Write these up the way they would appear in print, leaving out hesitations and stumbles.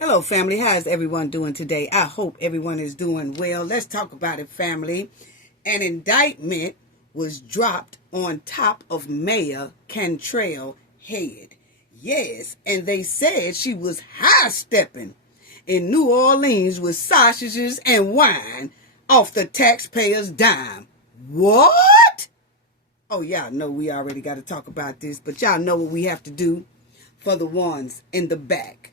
Hello, family. How's everyone doing today? I hope everyone is doing well. Let's talk about it, family. An indictment was dropped on top of Mayor Cantrell head. Yes, and they said she was high-stepping in New Orleans with sausages and wine off the taxpayers' dime. What? Oh, y'all know we already got to talk about this, but y'all know what we have to do for the ones in the back.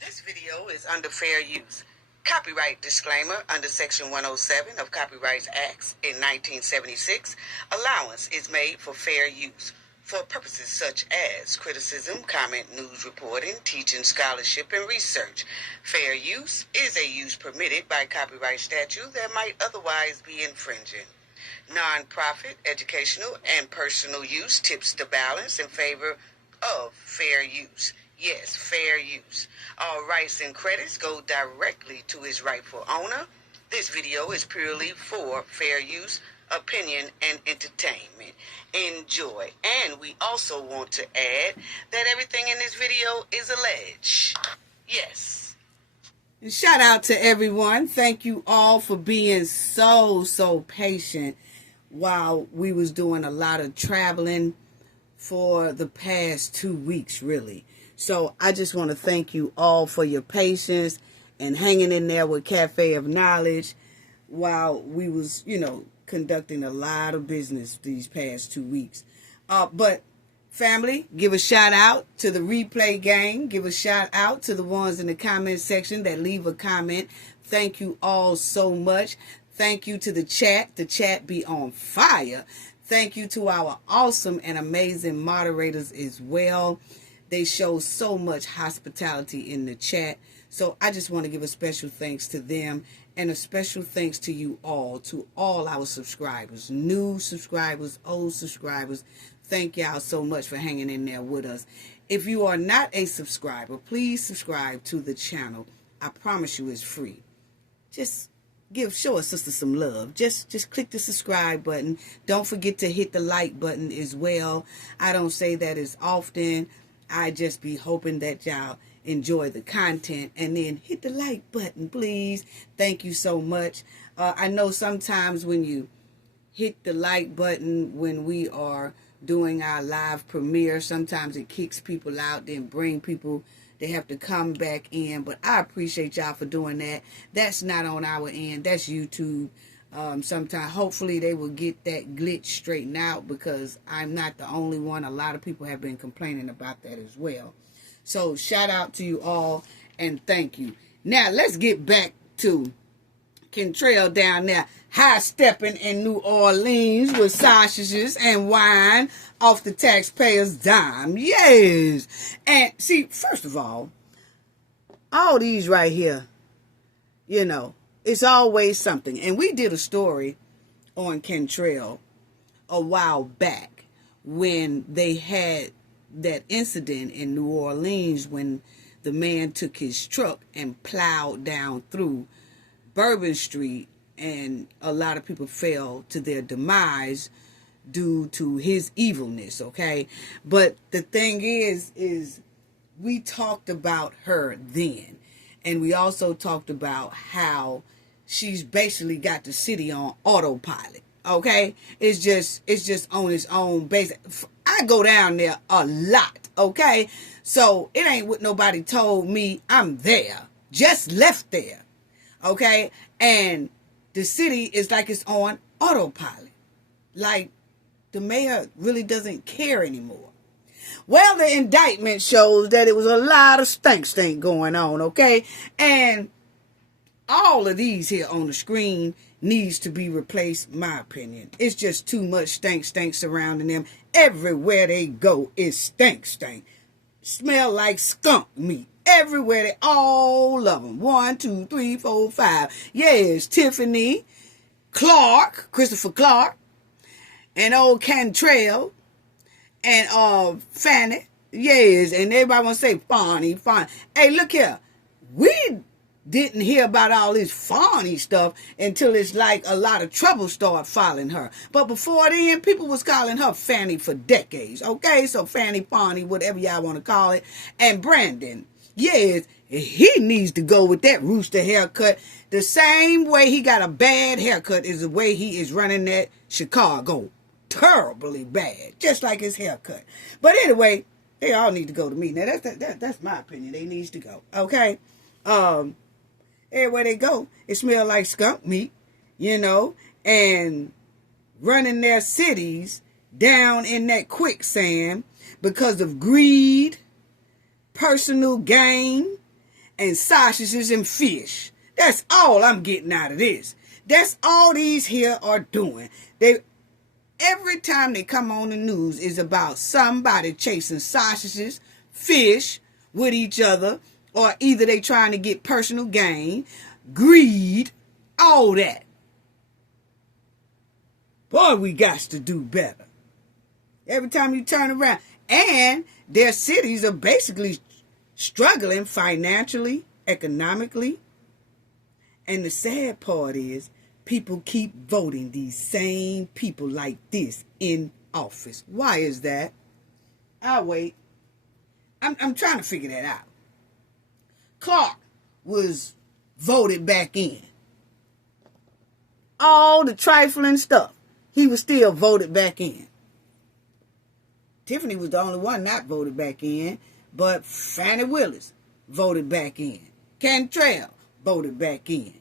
This video is under fair use. Copyright disclaimer under Section 107 of Copyright Acts in 1976. Allowance is made for fair use for purposes such as criticism, comment, news reporting, teaching, scholarship, and research. Fair use is a use permitted by copyright statute that might otherwise be infringing. Non-profit, educational, and personal use tips the balance in favor of fair use. Yes, fair use. All rights and credits go directly to its rightful owner. This video is purely for fair use, opinion, and entertainment. Enjoy. And we also want to add that everything in this video is alleged. Yes. And shout out to everyone. Thank you all for being so patient while we was doing a lot of traveling for the past 2 weeks, really. So I just want to thank you all for your patience and hanging in there with Cafe of Knowledge while we was, conducting a lot of business these past 2 weeks. But family, give a shout out to the replay gang. Give a shout out to the ones in the comment section that leave a comment. Thank you all so much. Thank you to the chat. The chat be on fire. Thank you to our awesome and amazing moderators as well. They show so much hospitality in the chat. So I just want to give a special thanks to them and a special thanks to you all, to all our subscribers, new subscribers, old subscribers. Thank y'all so much for hanging in there with us. If you are not a subscriber, please subscribe to the channel. I promise you it's free. Just show a sister some love. Just click the subscribe button. Don't forget to hit the like button as well. I don't say that as often. I just be hoping that y'all enjoy the content, and then hit the like button, please. Thank you so much. I know sometimes when you hit the like button when we are doing our live premiere, sometimes it kicks people out, then bring people, they have to come back in. But I appreciate y'all for doing that. That's not on our end. That's YouTube. Sometimes hopefully they will get that glitch straightened out, because I'm not the only one. A lot of people have been complaining about that as well. So shout out to you all and thank you. Now let's get back to Cantrell down there high stepping in New Orleans with sausages and wine off the taxpayers' dime. Yes. And see, first of all these right here, it's always something. And we did a story on Cantrell a while back when they had that incident in New Orleans when the man took his truck and plowed down through Bourbon Street, and a lot of people fell to their demise due to his evilness, okay? But the thing is we talked about her then, and we also talked about how she's basically got the city on autopilot. Okay, it's just on its own basis. I go down there a lot. Okay, so it ain't what nobody told me. I'm there, just left there. Okay, and the city is like it's on autopilot. Like the mayor really doesn't care anymore. Well, the indictment shows that it was a lot of stink going on. Okay, and all of these here on the screen needs to be replaced, my opinion. It's just too much stink surrounding them. Everywhere they go is stink. Smell like skunk meat. Everywhere, all of them. 1, 2, 3, 4, 5. Yes, Tiffany, Christopher Clark, and old Cantrell, and Fanny. Yes, and everybody want to say Fonny. Hey, look here. We didn't hear about all this Fonny stuff until it's like a lot of trouble started following her. But before then, people was calling her Fanny for decades. Okay, so Fanny, Fonny, whatever y'all want to call it. And Brandon, Yes, he needs to go with that rooster haircut. The same way he got a bad haircut is the way he is running that Chicago. Terribly bad, just like his haircut. But anyway, they all need to go to me. Now that's my opinion. They needs to go. Okay. Everywhere they go, it smells like skunk meat, and running their cities down in that quicksand because of greed, personal gain, and sausages and fish. That's all I'm getting out of this. That's all these here are doing. Every time they come on the news is about somebody chasing sausages, fish with each other, or either they trying to get personal gain, greed, all that. Boy, we got to do better. Every time you turn around. And their cities are basically struggling financially, economically. And the sad part is people keep voting these same people like this in office. Why is that? I'll wait. I'm trying to figure that out. Clark was voted back in. All the trifling stuff, he was still voted back in. Tiffany was the only one not voted back in, but Fannie Willis voted back in. Cantrell voted back in.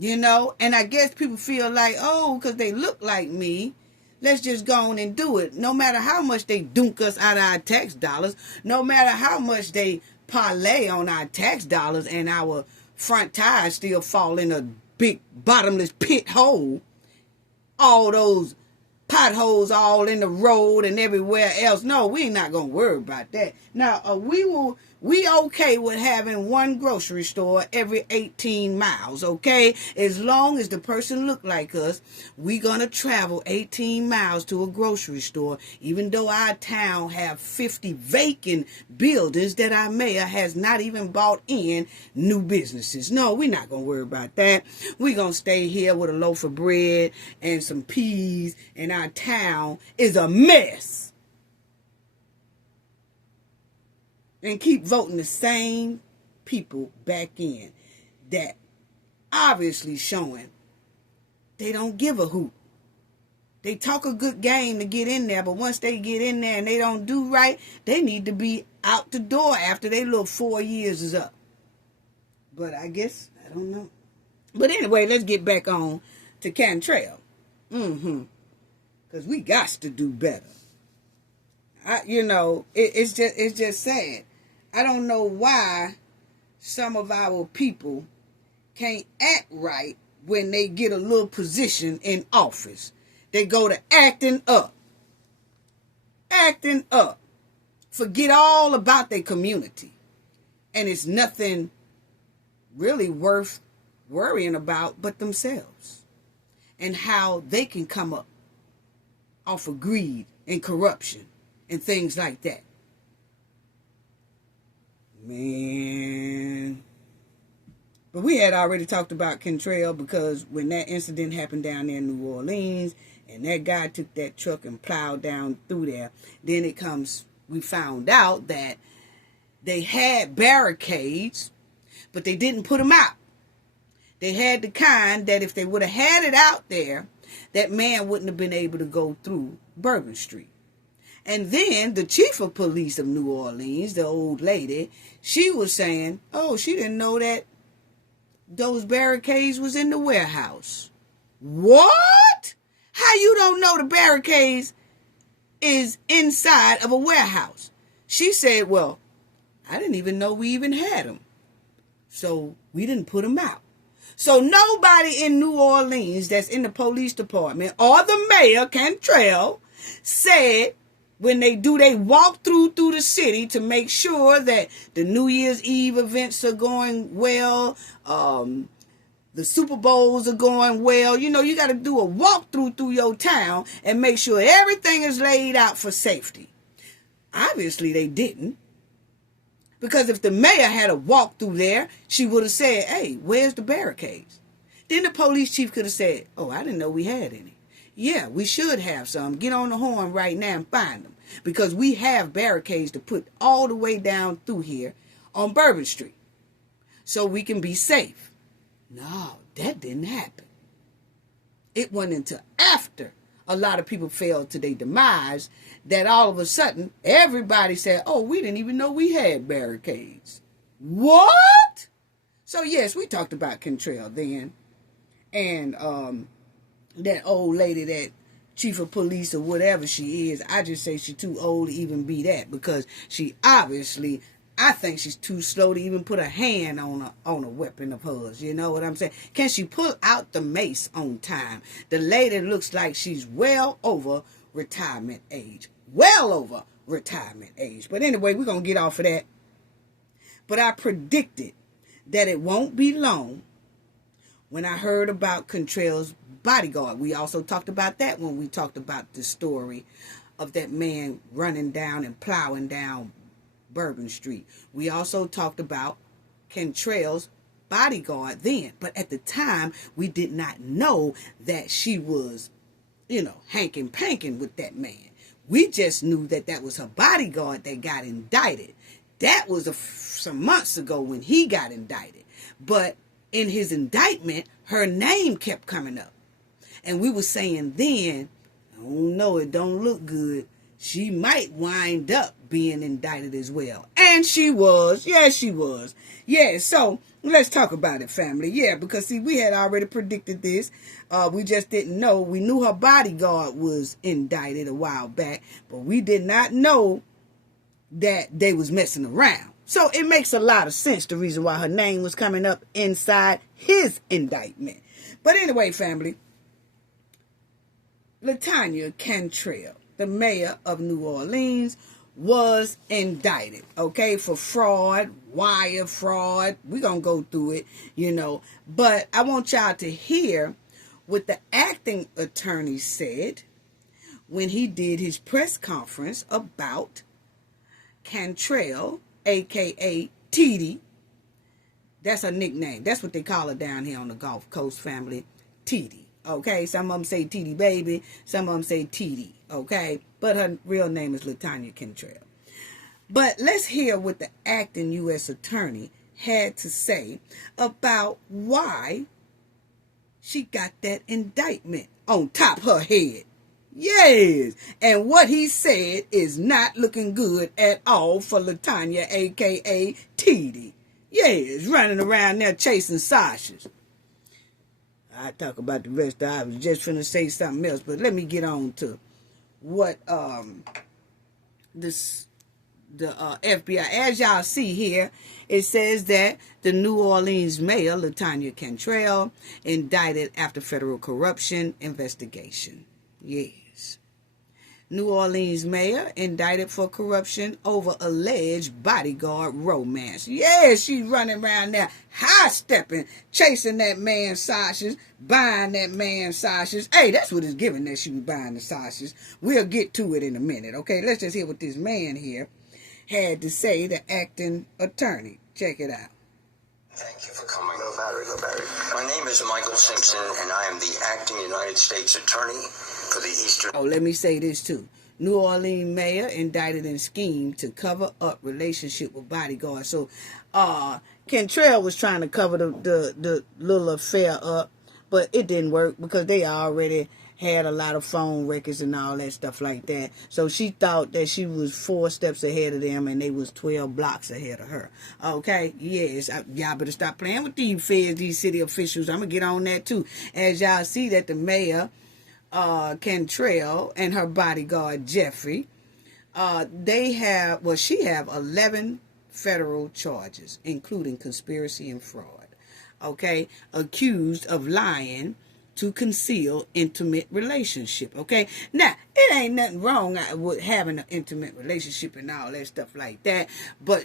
And I guess people feel like, because they look like me, let's just go on and do it. No matter how much they dunk us out of our tax dollars, no matter how much they parlay on our tax dollars and our front tires still fall in a big bottomless pit hole, all those potholes all in the road and everywhere else. No, we ain't not gonna worry about that. Now, we okay with having one grocery store every 18 miles, okay? As long as the person look like us, we gonna travel 18 miles to a grocery store, even though our town have 50 vacant buildings that our mayor has not even bought in new businesses. No, we not gonna worry about that. We gonna stay here with a loaf of bread and some peas, and our town is a mess. And keep voting the same people back in that obviously showing they don't give a hoot. They talk a good game to get in there, but once they get in there and they don't do right, they need to be out the door after their little 4 years is up. But I guess, I don't know. But anyway, let's get back on to Cantrell. Because we got to do better. It's just sad. I don't know why some of our people can't act right when they get a little position in office. They go to acting up. Acting up. Forget all about their community. And it's nothing really worth worrying about but themselves. And how they can come up off of greed and corruption and things like that. Man. But we had already talked about Cantrell because when that incident happened down there in New Orleans and that guy took that truck and plowed down through there, then we found out that they had barricades, but they didn't put them out. They had the kind that if they would have had it out there, that man wouldn't have been able to go through Bourbon Street. And then the chief of police of New Orleans, the old lady, she was saying, she didn't know that those barricades was in the warehouse. What? How you don't know the barricades is inside of a warehouse? She said, well, I didn't even know we even had them. So we didn't put them out. So nobody in New Orleans that's in the police department or the mayor, Cantrell, said when they do they walk through the city to make sure that the New Year's Eve events are going well, the Super Bowls are going well. You got to do a walkthrough through your town and make sure everything is laid out for safety. Obviously, they didn't. Because if the mayor had a walk through there, she would have said, hey, where's the barricades? Then the police chief could have said, I didn't know we had any. Yeah, we should have some. Get on the horn right now and find them. Because we have barricades to put all the way down through here on Bourbon Street so we can be safe. No, that didn't happen. It went into after a lot of people fell to their demise that all of a sudden everybody said, oh, we didn't even know we had barricades. What? So yes, we talked about Cantrell then. And that old lady, that chief of police or whatever she is, I just say she's too old to even be that, because she obviously, I think she's too slow to even put a hand on a weapon of hers. You know what I'm saying? Can she pull out the mace on time? The lady looks like she's well over retirement age. Well over retirement age. But anyway, we're going to get off of that. But I predicted that it won't be long when I heard about Cantrell's bodyguard. We also talked about that when we talked about the story of that man running down and plowing down Bourbon Street. We also talked about Cantrell's bodyguard then. But at the time, we did not know that she was, hanking panking with that man. We just knew that that was her bodyguard that got indicted. That was some months ago when he got indicted. But in his indictment, her name kept coming up. And we were saying then, I don't know, it don't look good. She might wind up being indicted as well. And she was. Yes, she was. Yeah, so let's talk about it, family. Yeah, because see, we had already predicted this. We just didn't know. We knew her bodyguard was indicted a while back, but we did not know that they was messing around. So it makes a lot of sense, the reason why her name was coming up inside his indictment. But anyway, family, Latanya Cantrell, the mayor of New Orleans, was indicted, okay, for fraud, wire fraud. We're going to go through it, But I want y'all to hear what the acting attorney said when he did his press conference about Cantrell, a.k.a. Titi. That's her nickname. That's what they call her down here on the Gulf Coast, family. Titi. Okay? Some of them say Titi Baby. Some of them say Titi. Okay? But her real name is Latanya Cantrell. But let's hear what the acting U.S. attorney had to say about why she got that indictment on top of her head. Yes, and what he said is not looking good at all for Latanya, a.k.a. Titi. Yes, running around there chasing Sashas. I talk about the rest of it. I was just finna say something else, but let me get on to what the FBI, as y'all see here, it says that the New Orleans mayor, Latanya Cantrell, indicted after federal corruption investigation. Yes. New Orleans mayor indicted for corruption over alleged bodyguard romance. Yeah, she's running around there high-stepping, chasing that man Sasha's, buying that man Sasha's. Hey, that's what it's giving that she was buying the Sasha's. We'll get to it in a minute, okay? Let's just hear what this man here had to say, the acting attorney. Check it out. Thank you for coming. No matter. My name is Michael Simpson, and I am the acting United States attorney for the Eastern... Oh, let me say this too. New Orleans mayor indicted in scheme to cover up relationship with bodyguard. So, Cantrell was trying to cover the little affair up, but it didn't work because they already had a lot of phone records and all that stuff like that. So she thought that she was 4 steps ahead of them and they was 12 blocks ahead of her. Okay? Yes. Y'all better stop playing with these feds, these city officials. I'm going to get on that too. As y'all see that the mayor, Cantrell, and her bodyguard, Jeffrey, she have 11 federal charges, including conspiracy and fraud. Okay? Accused of lying to conceal intimate relationship, okay? Now, it ain't nothing wrong with having an intimate relationship and all that stuff like that, but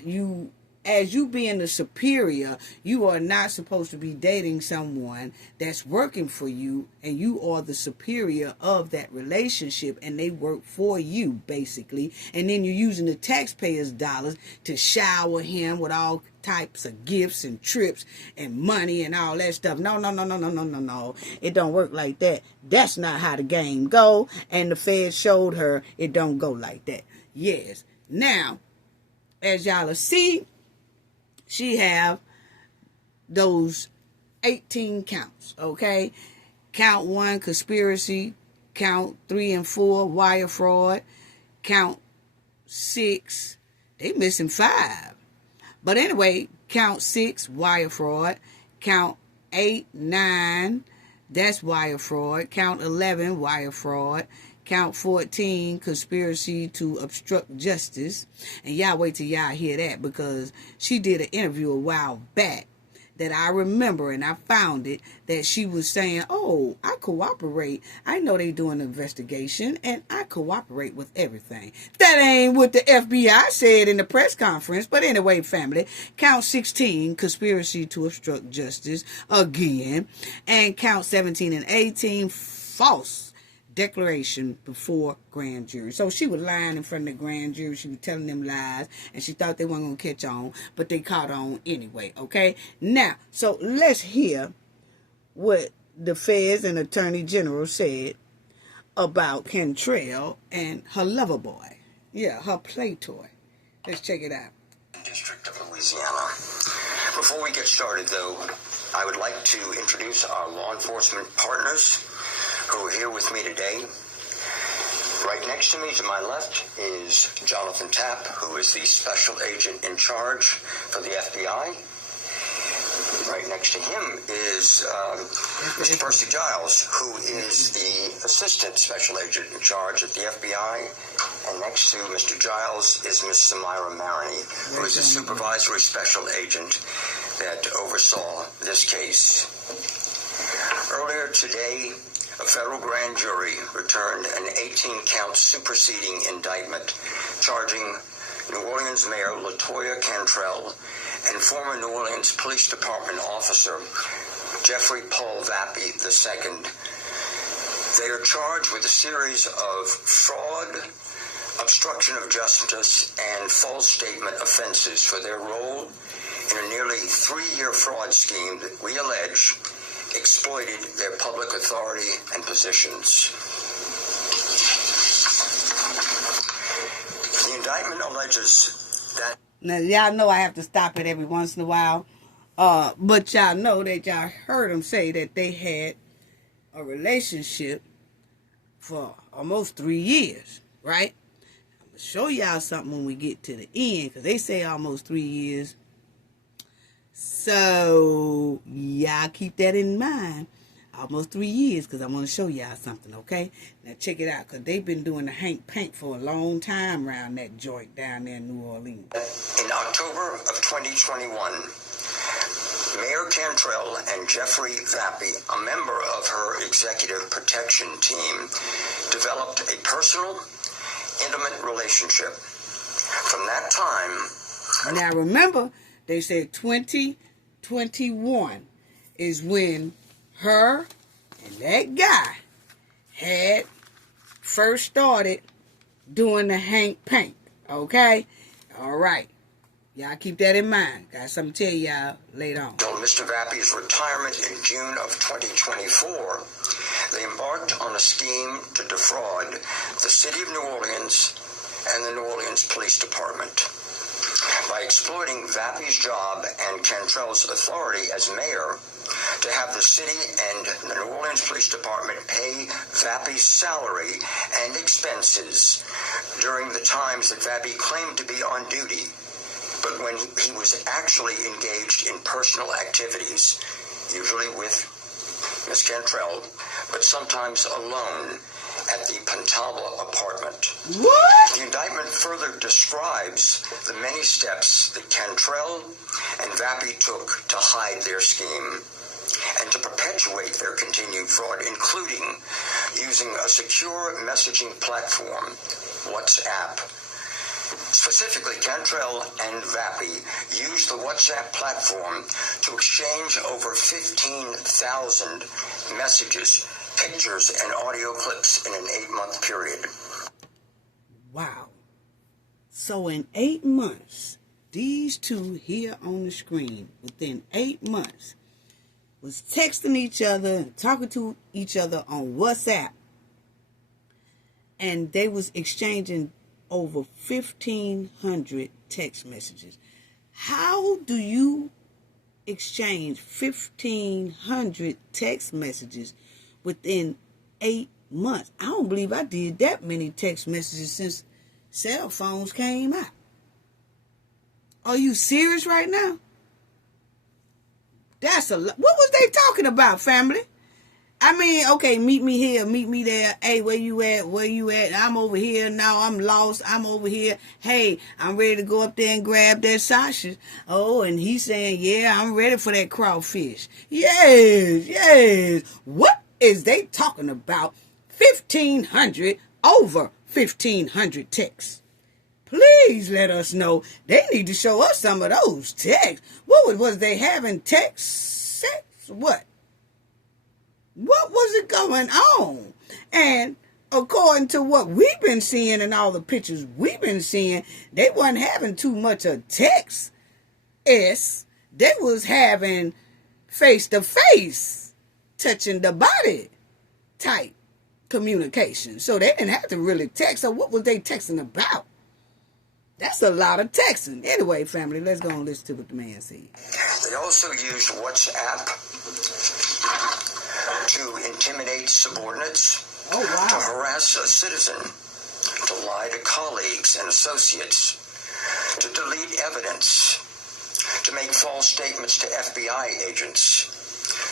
as you being the superior, you are not supposed to be dating someone that's working for you, and you are the superior of that relationship, and they work for you, basically, and then you're using the taxpayers' dollars to shower him with all types of gifts and trips and money and all that stuff. No. It don't work like that. That's not how the game go, and the Fed showed her it don't go like that. Yes. Now, as y'all see, she have those 18 counts, okay? Count 1, conspiracy. Count 3 and 4, wire fraud. Count 6, they missing 5. But anyway, count 6, wire fraud. Count 8, 9, that's wire fraud. Count 11, wire fraud. Count 14, conspiracy to obstruct justice. And y'all wait till y'all hear that, because she did an interview a while back that I remember, and I found it, that she was saying, oh, I cooperate. I know they doing an investigation, and I cooperate with everything. That ain't what the FBI said in the press conference. But anyway, family, count 16, conspiracy to obstruct justice, again. And count 17 and 18, false declaration before grand jury. So she was lying in front of the grand jury. She was telling them lies, and she thought they weren't going to catch on, but they caught on anyway, okay? Now, so let's hear what the feds and attorney general said about Cantrell and her lover boy. Yeah, her play toy. Let's check it out. District of Louisiana. Before we get started, though, I would like to introduce our law enforcement partners who are here with me today. Right next to me, to my left, is Jonathan Tapp, who is the special agent in charge for the FBI. Right next to him is Mr. Percy Giles, who is the assistant special agent in charge at the FBI. And next to Mr. Giles is Ms. Samira Maroney, who is the supervisory special agent that oversaw this case. Earlier today, a federal grand jury returned an 18-count superseding indictment charging New Orleans Mayor LaToya Cantrell and former New Orleans Police Department officer Jeffrey Paul Vappy II. They are charged with a series of fraud, obstruction of justice, and false statement offenses for their role in a nearly 3-year fraud scheme that we allege exploited their public authority and positions. The indictment alleges that... Now, y'all know I have to stop it every once in a while, but y'all know that y'all heard them say that they had a relationship for almost 3 years, right? I'm going to show y'all something when we get to the end, because they say almost 3 years. So, y'all keep that in mind. Almost 3 years, because I want to show y'all something, okay? Now, check it out, because they've been doing the Hank Pank for a long time around that joint down there in New Orleans. In October of 2021, Mayor Cantrell and Jeffrey Vappy, a member of her executive protection team, developed a personal, intimate relationship. From that time... Now, remember... They said 2021 is when her and that guy had first started doing the Hank Pank. Okay? All right. Y'all keep that in mind. Got something to tell y'all later on. Until Mr. Vappy's retirement in June of 2024, they embarked on a scheme to defraud the city of New Orleans and the New Orleans Police Department. By exploiting Vappy's job and Cantrell's authority as mayor to have the city and the New Orleans Police Department pay Vappy's salary and expenses during the times that Vappy claimed to be on duty, but when he was actually engaged in personal activities, usually with Ms. Cantrell, but sometimes alone at the Pantala apartment. What? The indictment further describes the many steps that Cantrell and Vappy took to hide their scheme and to perpetuate their continued fraud, including using a secure messaging platform, WhatsApp. Specifically, Cantrell and Vappy used the WhatsApp platform to exchange over 15,000 messages, pictures, and audio clips in an 8-month period. Wow. So in 8 months, these two here on the screen, within 8 months, was texting each other and talking to each other on WhatsApp. And they was exchanging over 1,500 text messages. How do you exchange 1,500 text messages within 8 months? I don't believe I did that many text messages since cell phones came out. Are you serious right now? That's a lot. What was they talking about, family? I mean, okay, meet me here, meet me there. Hey, where you at? Where you at? I'm over here. Now I'm lost. I'm over here. Hey, I'm ready to go up there and grab that sausage. Oh, and he's saying, yeah, I'm ready for that crawfish. Yes, yes. What is they talking about? 1,500 over 1,500 texts. Please let us know. They need to show us some of those texts. What was they having text sex? What? What was it going on? And according to what we've been seeing and all the pictures we've been seeing, they wasn't having too much of text. They was having face-to-face, touching the body type communication. So they didn't have to really text. So what was they texting about? That's a lot of texting. Anyway, family, let's go and listen to what the man said. They also used WhatsApp to intimidate subordinates, oh, wow, to harass a citizen, to lie to colleagues and associates, to delete evidence, to make false statements to FBI agents,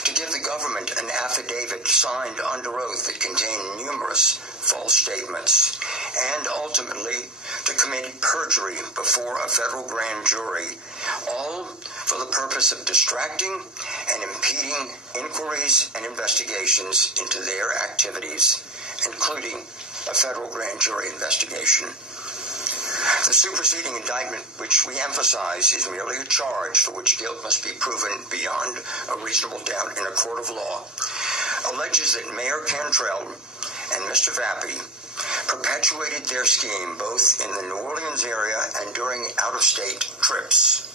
to give the government an affidavit signed under oath that contained numerous false statements, and ultimately to commit perjury before a federal grand jury, all for the purpose of distracting and impeding inquiries and investigations into their activities, including a federal grand jury investigation. The superseding indictment, which we emphasize is merely a charge for which guilt must be proven beyond a reasonable doubt in a court of law, alleges that Mayor Cantrell and Mr. Vappy perpetuated their scheme both in the New Orleans area and during out-of-state trips.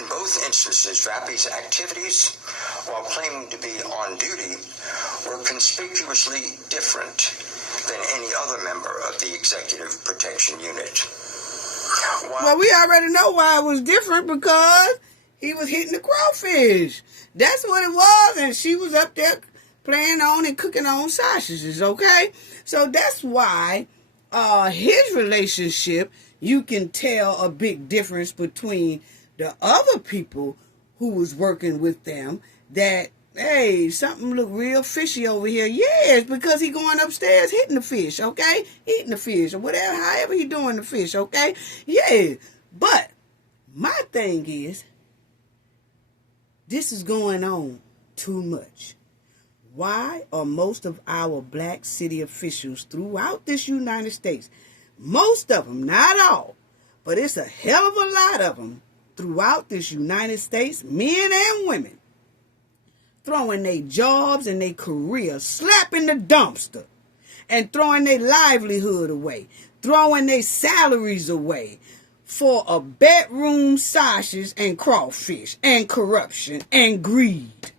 In both instances, Vappy's activities, while claiming to be on duty, were conspicuously different than any other member of the Executive Protection Unit. Well, we already know why it was different, because he was hitting the crawfish. That's what it was, and she was up there playing on and cooking on sausages, okay? So that's why his relationship, you can tell a big difference between the other people who was working with them, that, hey, something look real fishy over here. Yes, because he going upstairs hitting the fish, okay? Eating the fish or whatever, however he doing the fish, okay? Yeah, but my thing is, this is going on too much. Why are most of our black city officials throughout this United States, most of them, not all, but it's a hell of a lot of them throughout this United States, men and women, throwing their jobs and their career, slapping the dumpster, and throwing their livelihood away, throwing their salaries away for a bedroom sausage and crawfish and corruption and greed.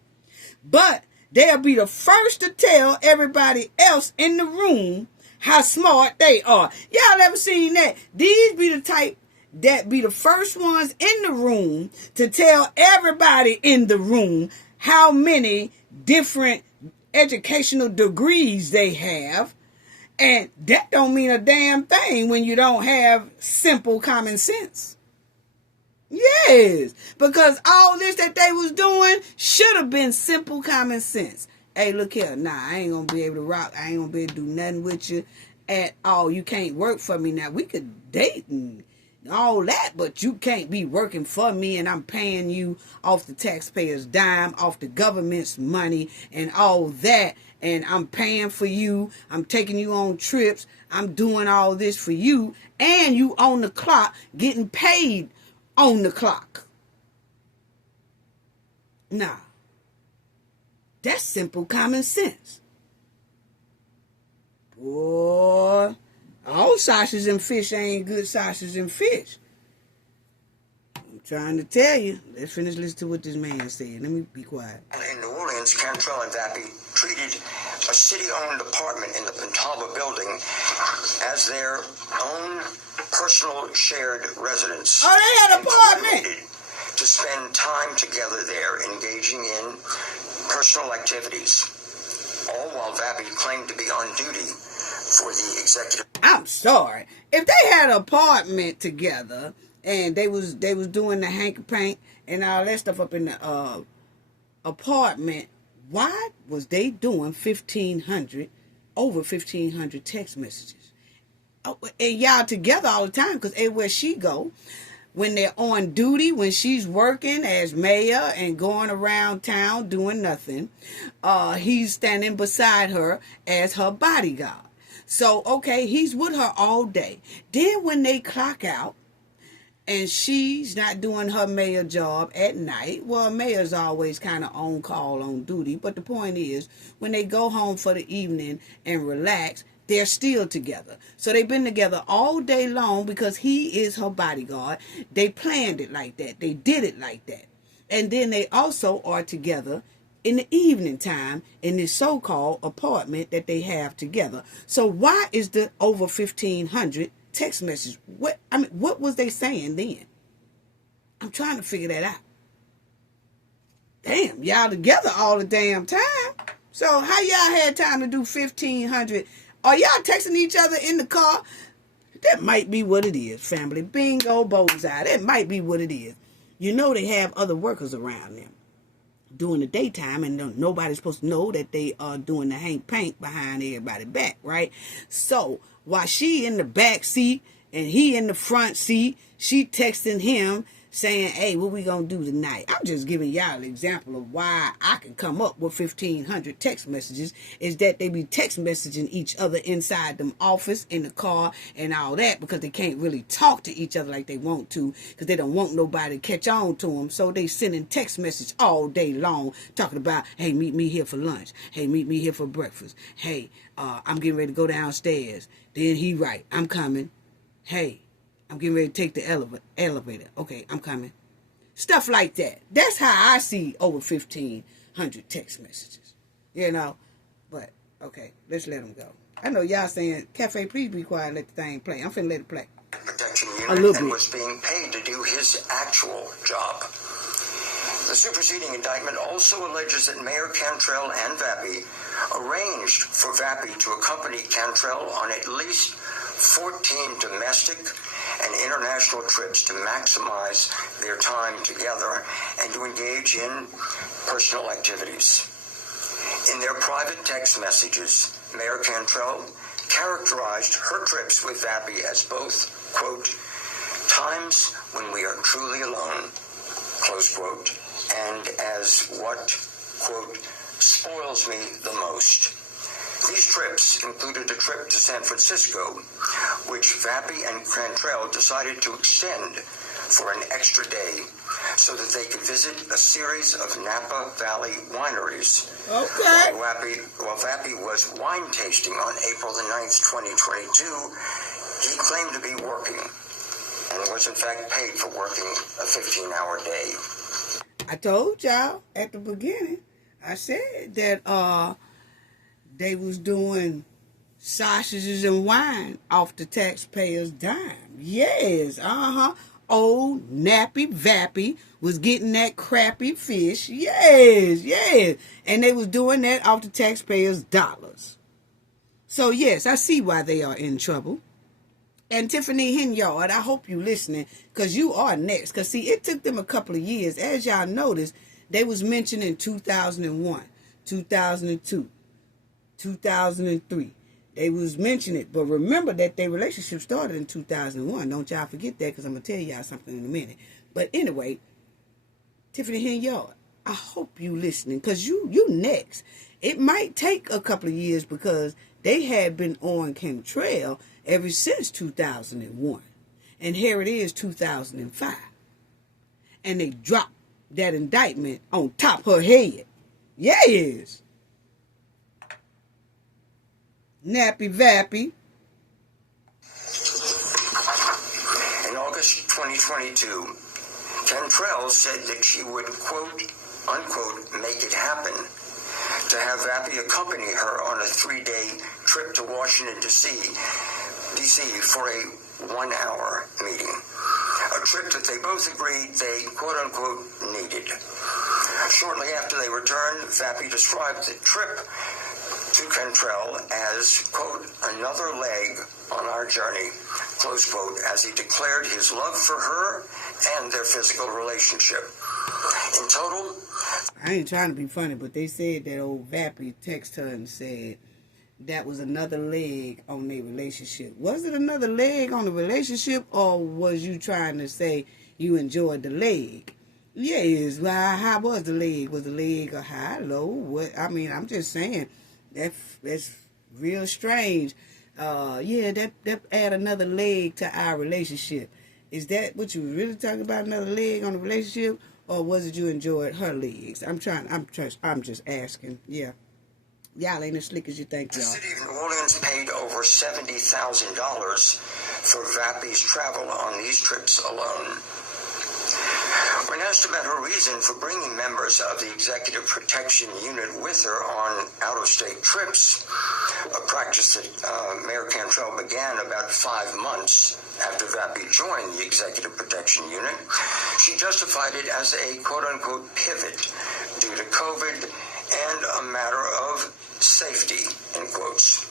But they'll be the first to tell everybody else in the room how smart they are. Y'all ever seen that? These be the type that be the first ones in the room to tell everybody in the room how many different educational degrees they have. And that don't mean a damn thing when you don't have simple common sense. Yes, because all this that they was doing should have been simple common sense. Hey, look here. Nah, I ain't going to be able to rock. I ain't going to be able to do nothing with you at all. You can't work for me now. We could date and all that, but you can't be working for me, and I'm paying you off the taxpayer's dime, off the government's money and all that, and I'm paying for you. I'm taking you on trips. I'm doing all this for you, and you on the clock getting paid on the clock. Nah, that's simple common sense. Boy, all sausage and fish ain't good sausage and fish. I'm trying to tell you. Let's finish listening to what this man said. Let me be quiet. In New Orleans, Cantrell and Vappy treated a city-owned apartment in the Pentalba building as their own personal shared residence. Oh, they had an apartment. To spend time together there, engaging in personal activities, all while Vappy claimed to be on duty for the executive. I'm sorry. If they had an apartment together and they was doing the hanky pank and all that stuff up in the apartment, why was they doing over 1,500 text messages? Oh, and y'all together all the time, because everywhere she go, when they're on duty, when she's working as mayor and going around town doing nothing, he's standing beside her as her bodyguard. So, okay, he's with her all day. Then when they clock out and she's not doing her mayor job at night, well, mayor's always kind of on call, on duty. But the point is, when they go home for the evening and relax, they're still together. So they've been together all day long because he is her bodyguard. They planned it like that. They did it like that. And then they also are together in the evening time in this so-called apartment that they have together. So why is the over 1,500 text message? What was they saying then? I'm trying to figure that out. Damn, y'all together all the damn time. So how y'all had time to do 1,500? Are y'all texting each other in the car? That might be what it is, family. Bingo, bullseye. That might be what it is. You know they have other workers around them during the daytime, and nobody's supposed to know that they are doing the hank pank behind everybody's back, right? So while she in the back seat and he in the front seat, she texting him saying, hey, what we gonna do tonight? I'm just giving y'all an example of why I can come up with 1,500 text messages, is that they be text messaging each other inside them office, in the car, and all that, because they can't really talk to each other like they want to, because they don't want nobody to catch on to them. So they sending text message all day long, talking about, hey, meet me here for lunch. Hey, meet me here for breakfast. Hey, I'm getting ready to go downstairs. Then he write, I'm coming. Hey, I'm getting ready to take the elevator. Okay, I'm coming. Stuff like that. That's how I see over 1,500 text messages. You know? But, okay, let's let them go. I know y'all saying, Cafe, please be quiet and let the thing play. I'm finna let it play. Protection unit and was being paid to do his actual job. The superseding indictment also alleges that Mayor Cantrell and Vappy arranged for Vappy to accompany Cantrell on at least 14 domestic and international trips to maximize their time together and to engage in personal activities. In their private text messages, Mayor Cantrell characterized her trips with Vappy as both, quote, times when we are truly alone, close quote, and as what, quote, spoils me the most. These trips included a trip to San Francisco, which Vappy and Cantrell decided to extend for an extra day so that they could visit a series of Napa Valley wineries. Okay. While Vappy was wine tasting on April the 9th, 2022, he claimed to be working and was in fact paid for working a 15-hour day. I told y'all at the beginning, I said that they was doing sausages and wine off the taxpayers' dime. Yes, Old Nappy Vappy was getting that crappy fish. Yes. And they was doing that off the taxpayers' dollars. So, yes, I see why they are in trouble. And Tiffany Henyard, I hope you listening, because you are next. Because, see, it took them a couple of years. As y'all noticed, they was mentioned in 2001, 2002. 2003. They was mentioning it, but remember that their relationship started in 2001. Don't y'all forget that, because I'm going to tell y'all something in a minute. But anyway, Tiffany Henyard, I hope you listening, because you next. It might take a couple of years because they had been on chemtrail ever since 2001. And here it is, 2005. And they dropped that indictment on top of her head. Yes. Nappy Vappy. In August 2022, Cantrell said that she would, quote, unquote, make it happen to have Vappy accompany her on a 3-day trip to Washington, D.C. for a 1-hour meeting. A trip that they both agreed they, quote-unquote, needed. Shortly after they returned, Vappy described the trip to Cantrell as, quote, another leg on our journey, close quote, as he declared his love for her and their physical relationship. In total, I ain't trying to be funny, but they said that old Vappy texted her and said that was another leg on their relationship. Was it another leg on the relationship, or was you trying to say you enjoyed the leg? Yeah, is how was the leg? Was the leg a high, low? What? I mean, I'm just saying that's real strange. That add another leg to our relationship. Is that what you were really talking about? Another leg on the relationship, or was it you enjoyed her legs? I'm just asking. Yeah. Y'all ain't as slick as you think, y'all. The city of New Orleans paid over $70,000 for Vappy's travel on these trips alone. When asked about her reason for bringing members of the Executive Protection Unit with her on out-of-state trips, a practice that Mayor Cantrell began about 5 months after Vappy joined the Executive Protection Unit, she justified it as a quote-unquote pivot due to COVID and a matter of safety, in quotes.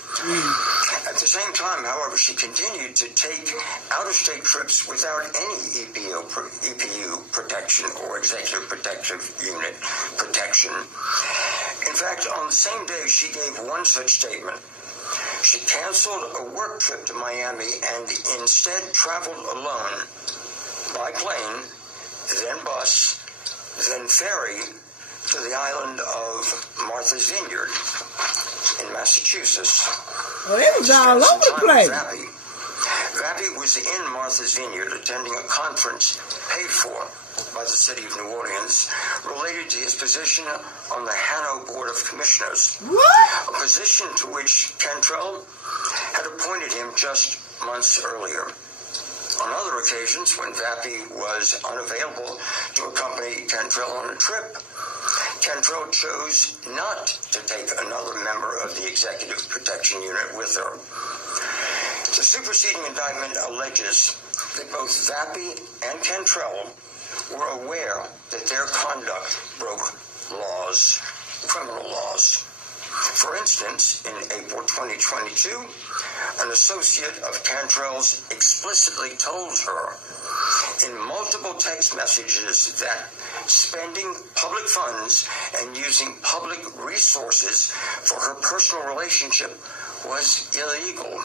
At the same time, however, she continued to take out-of-state trips without any EPU protection or Executive Protective Unit protection. In fact, on the same day, she gave one such statement. She canceled a work trip to Miami and instead traveled alone by plane, then bus, then ferry to the island of Martha's Vineyard in Massachusetts. Well, it was all over the place. Vappy was in Martha's Vineyard attending a conference paid for by the city of New Orleans related to his position on the Hanno Board of Commissioners. What? A position to which Cantrell had appointed him just months earlier. On other occasions, when Vappy was unavailable to accompany Cantrell on a trip, Cantrell chose not to take another member of the Executive Protection Unit with her. The superseding indictment alleges that both Vappy and Cantrell were aware that their conduct broke laws, criminal laws. For instance, in April 2022, an associate of Cantrell's explicitly told her in multiple text messages that spending public funds and using public resources for her personal relationship was illegal.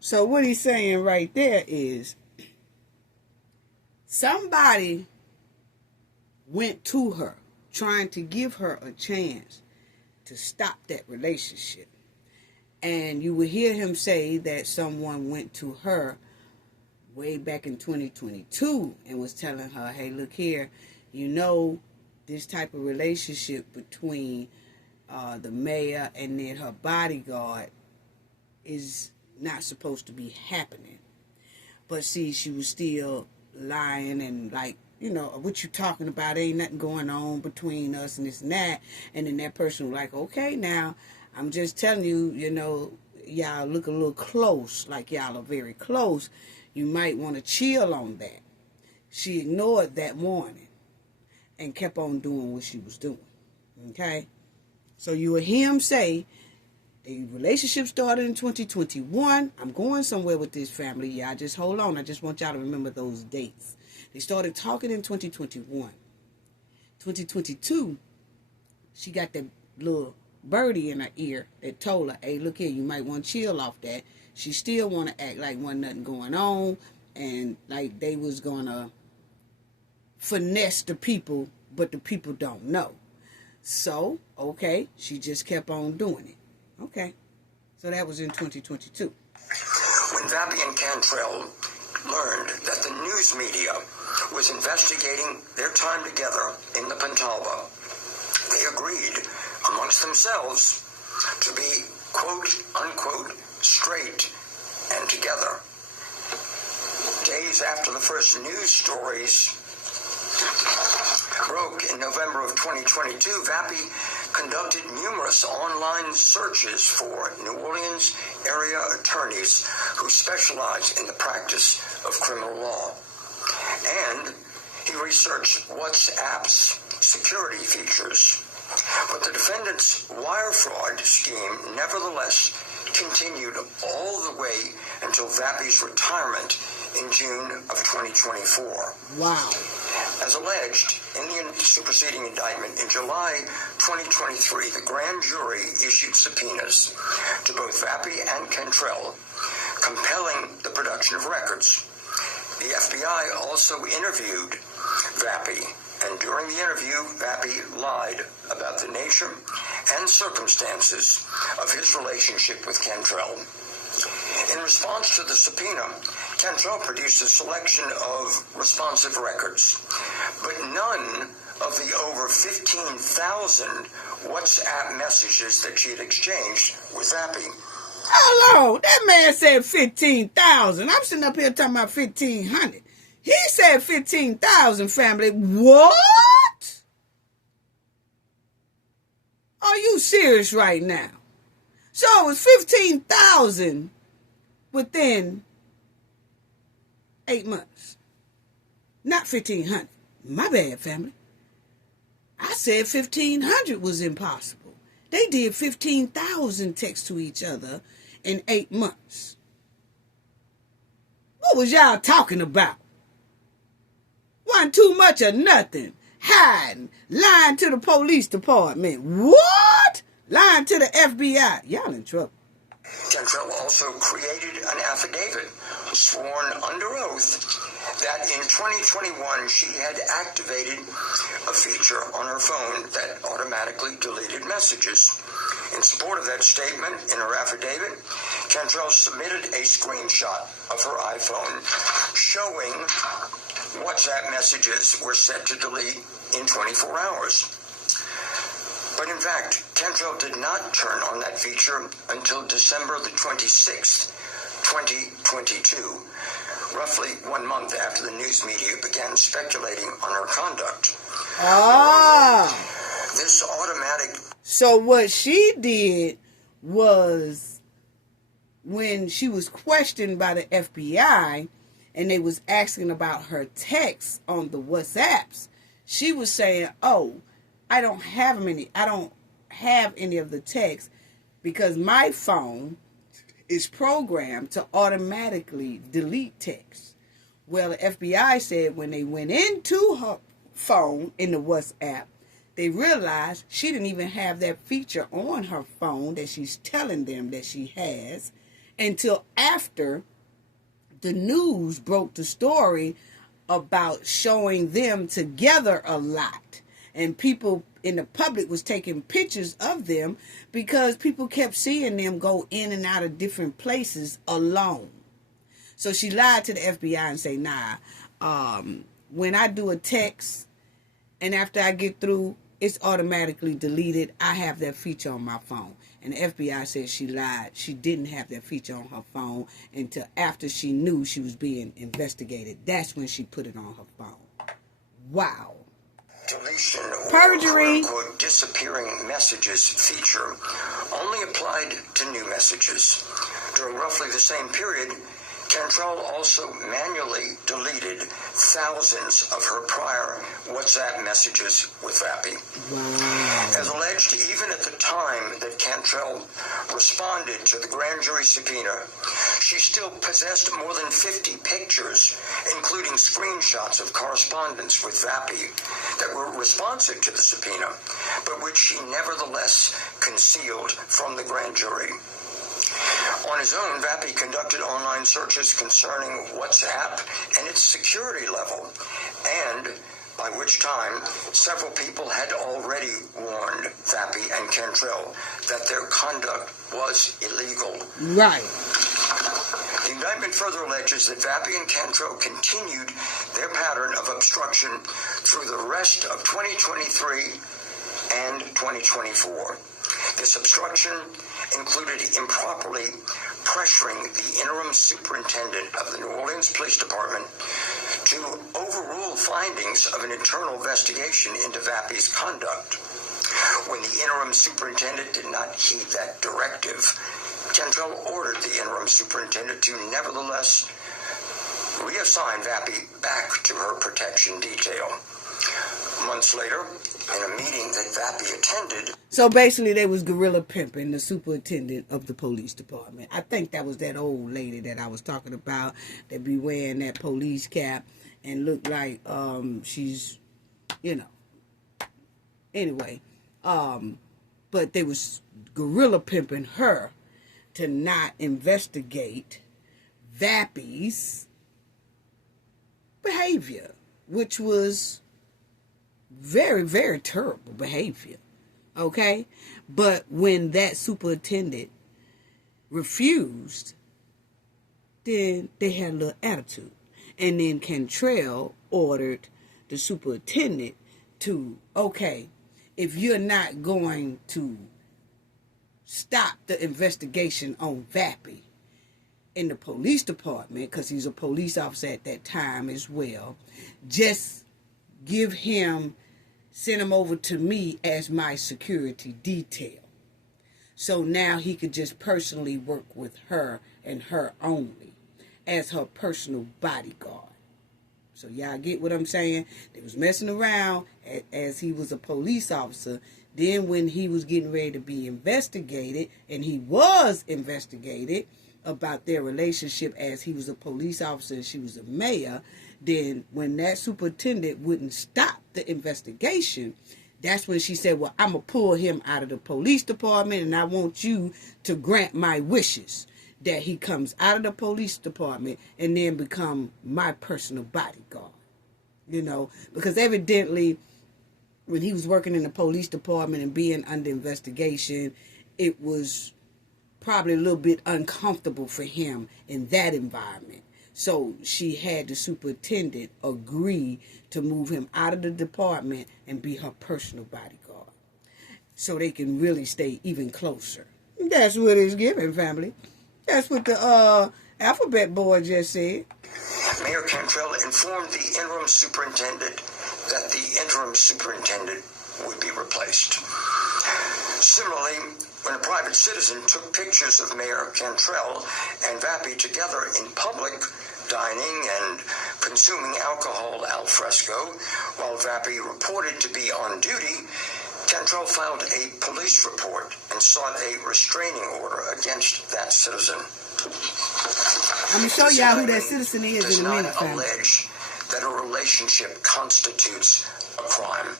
So what he's saying right there is somebody went to her trying to give her a chance to stop that relationship. And you will hear him say that someone went to her way back in 2022 and was telling her, hey, look here, you know, this type of relationship between the mayor and then her bodyguard is not supposed to be happening. But see, she was still lying and like, you know, what you talking about? Ain't nothing going on between us and this and that. And then that person was like, okay, now, I'm just telling you, you know, y'all look a little close, like y'all are very close. You might want to chill on that. She ignored that warning and kept on doing what she was doing. Okay? So you will hear him say, the relationship started in 2021. I'm going somewhere with this family. Y'all just hold on. I just want y'all to remember those dates. They started talking in 2021. 2022, she got that little birdie in her ear that told her, hey, look here, you might want to chill off that. She still want to act like wasn't nothing going on and like they was going to finesse the people, but the people don't know. So, okay, she just kept on doing it. Okay, so that was in 2022. When Vappy and Cantrell learned that the news media was investigating their time together in the Pentalba, they agreed amongst themselves to be, quote, unquote, straight and together. Days days after the first news stories broke in November of 2022, Vappy conducted numerous online searches for New Orleans area attorneys who specialize in the practice of criminal law. And he researched WhatsApp's security features. But the defendant's wire fraud scheme nevertheless continued all the way until Vappy's retirement in June of 2024. Wow. As alleged in the superseding indictment, in July 2023, the grand jury issued subpoenas to both Vappy and Cantrell, compelling the production of records. The FBI also interviewed Vappy, and during the interview, Vappy lied about the nature and circumstances of his relationship with Cantrell. In response to the subpoena, Cantrell produced a selection of responsive records, but none of the over 15,000 WhatsApp messages that she had exchanged with Vappy. Hello, that man said 15,000. I'm sitting up here talking about 1,500. He said 15,000, family. What? Are you serious right now? So it was 15,000 within 8 months. Not 1,500. My bad, family. I said 1,500 was impossible. They did 15,000 texts to each other in 8 months. What was y'all talking about? Wasn't too much of nothing. Hiding. Lying to the police department. What? Lying to the FBI. Y'all in trouble. Cantrell also created an affidavit sworn under oath that in 2021 she had activated a feature on her phone that automatically deleted messages. In support of that statement, in her affidavit, Cantrell submitted a screenshot of her iPhone showing WhatsApp messages were set to delete in 24 hours. But in fact, Cantrell did not turn on that feature until December the 26th, 2022, roughly 1 month after the news media began speculating on her conduct. This automatic... So what she did was, when she was questioned by the FBI and they was asking about her texts on the WhatsApps, she was saying, oh, I don't have any of the texts because my phone is programmed to automatically delete texts. Well, the FBI said when they went into her phone in the WhatsApp, they realized she didn't even have that feature on her phone that she's telling them that she has until after the news broke the story about showing them together a lot. And people in the public was taking pictures of them because people kept seeing them go in and out of different places alone. So she lied to the FBI and say, nah, when I do a text and after I get through, it's automatically deleted. I have that feature on my phone. And the FBI said she lied. She didn't have that feature on her phone until after she knew she was being investigated. That's when she put it on her phone. Wow. Deletion or perjury, quote, disappearing messages feature only applied to new messages. During roughly the same period, Cantrell also manually deleted thousands of her prior WhatsApp messages with Vappy. Wow. As alleged, even at the time that Cantrell responded to the grand jury subpoena, she still possessed more than 50 pictures, including screenshots of correspondence with Vappy that were responsive to the subpoena, but which she nevertheless concealed from the grand jury. On his own, Vappy conducted online searches concerning WhatsApp and its security level, and by which time several people had already warned Vappy and Cantrell that their conduct was illegal. Right. The indictment further alleges that Vappy and Cantrell continued their pattern of obstruction through the rest of 2023 and 2024. This obstruction included improperly pressuring the interim superintendent of the New Orleans Police Department to overrule findings of an internal investigation into Vappy's conduct. When the interim superintendent did not heed that directive, Cantrell ordered the interim superintendent to nevertheless reassign Vappy back to her protection detail. Months later, in a meeting that Vappy attended... So basically they was guerrilla pimping the superintendent of the police department. I think that was that old lady that I was talking about that be wearing that police cap and look like she's, you know. Anyway, but they was guerrilla pimping her to not investigate Vappy's behavior, which was very, very terrible behavior. Okay? But when that superintendent refused, then they had a little attitude. And then Cantrell ordered the superintendent to, okay, if you're not going to stop the investigation on Vappy in the police department, because he's a police officer at that time as well, just send him over to me as my security detail. So now he could just personally work with her and her only as her personal bodyguard. So y'all get what I'm saying? They was messing around as he was a police officer. Then when he was getting ready to be investigated, and he was investigated about their relationship as he was a police officer and she was a mayor, then when that superintendent wouldn't stop the investigation, that's when she said, well, I'm going to pull him out of the police department, and I want you to grant my wishes that he comes out of the police department and then become my personal bodyguard. You know, because evidently when he was working in the police department and being under investigation, it was probably a little bit uncomfortable for him in that environment. So she had the superintendent agree to move him out of the department and be her personal bodyguard, so they can really stay even closer. That's what it's given, family. That's what the alphabet boy just said. Mayor Cantrell informed the interim superintendent that the interim superintendent would be replaced. Similarly, when a private citizen took pictures of Mayor Cantrell and Vappy together in public, dining and consuming alcohol al fresco, while Vappy reported to be on duty, Cantrell filed a police report and sought a restraining order against that citizen. I'm going to show y'all who that citizen is in a minute. Does not allege that a relationship constitutes a crime.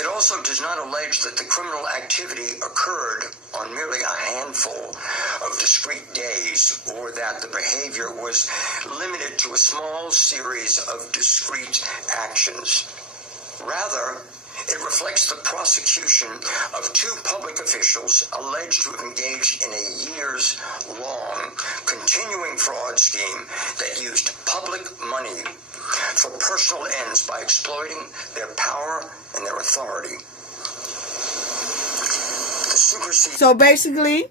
It also does not allege that the criminal activity occurred on merely a handful of discrete days, or that the behavior was limited to a small series of discrete actions. Rather, it reflects the prosecution of two public officials alleged to have engaged in a years-long continuing fraud scheme that used public money for personal ends by exploiting their power and their authority. So basically,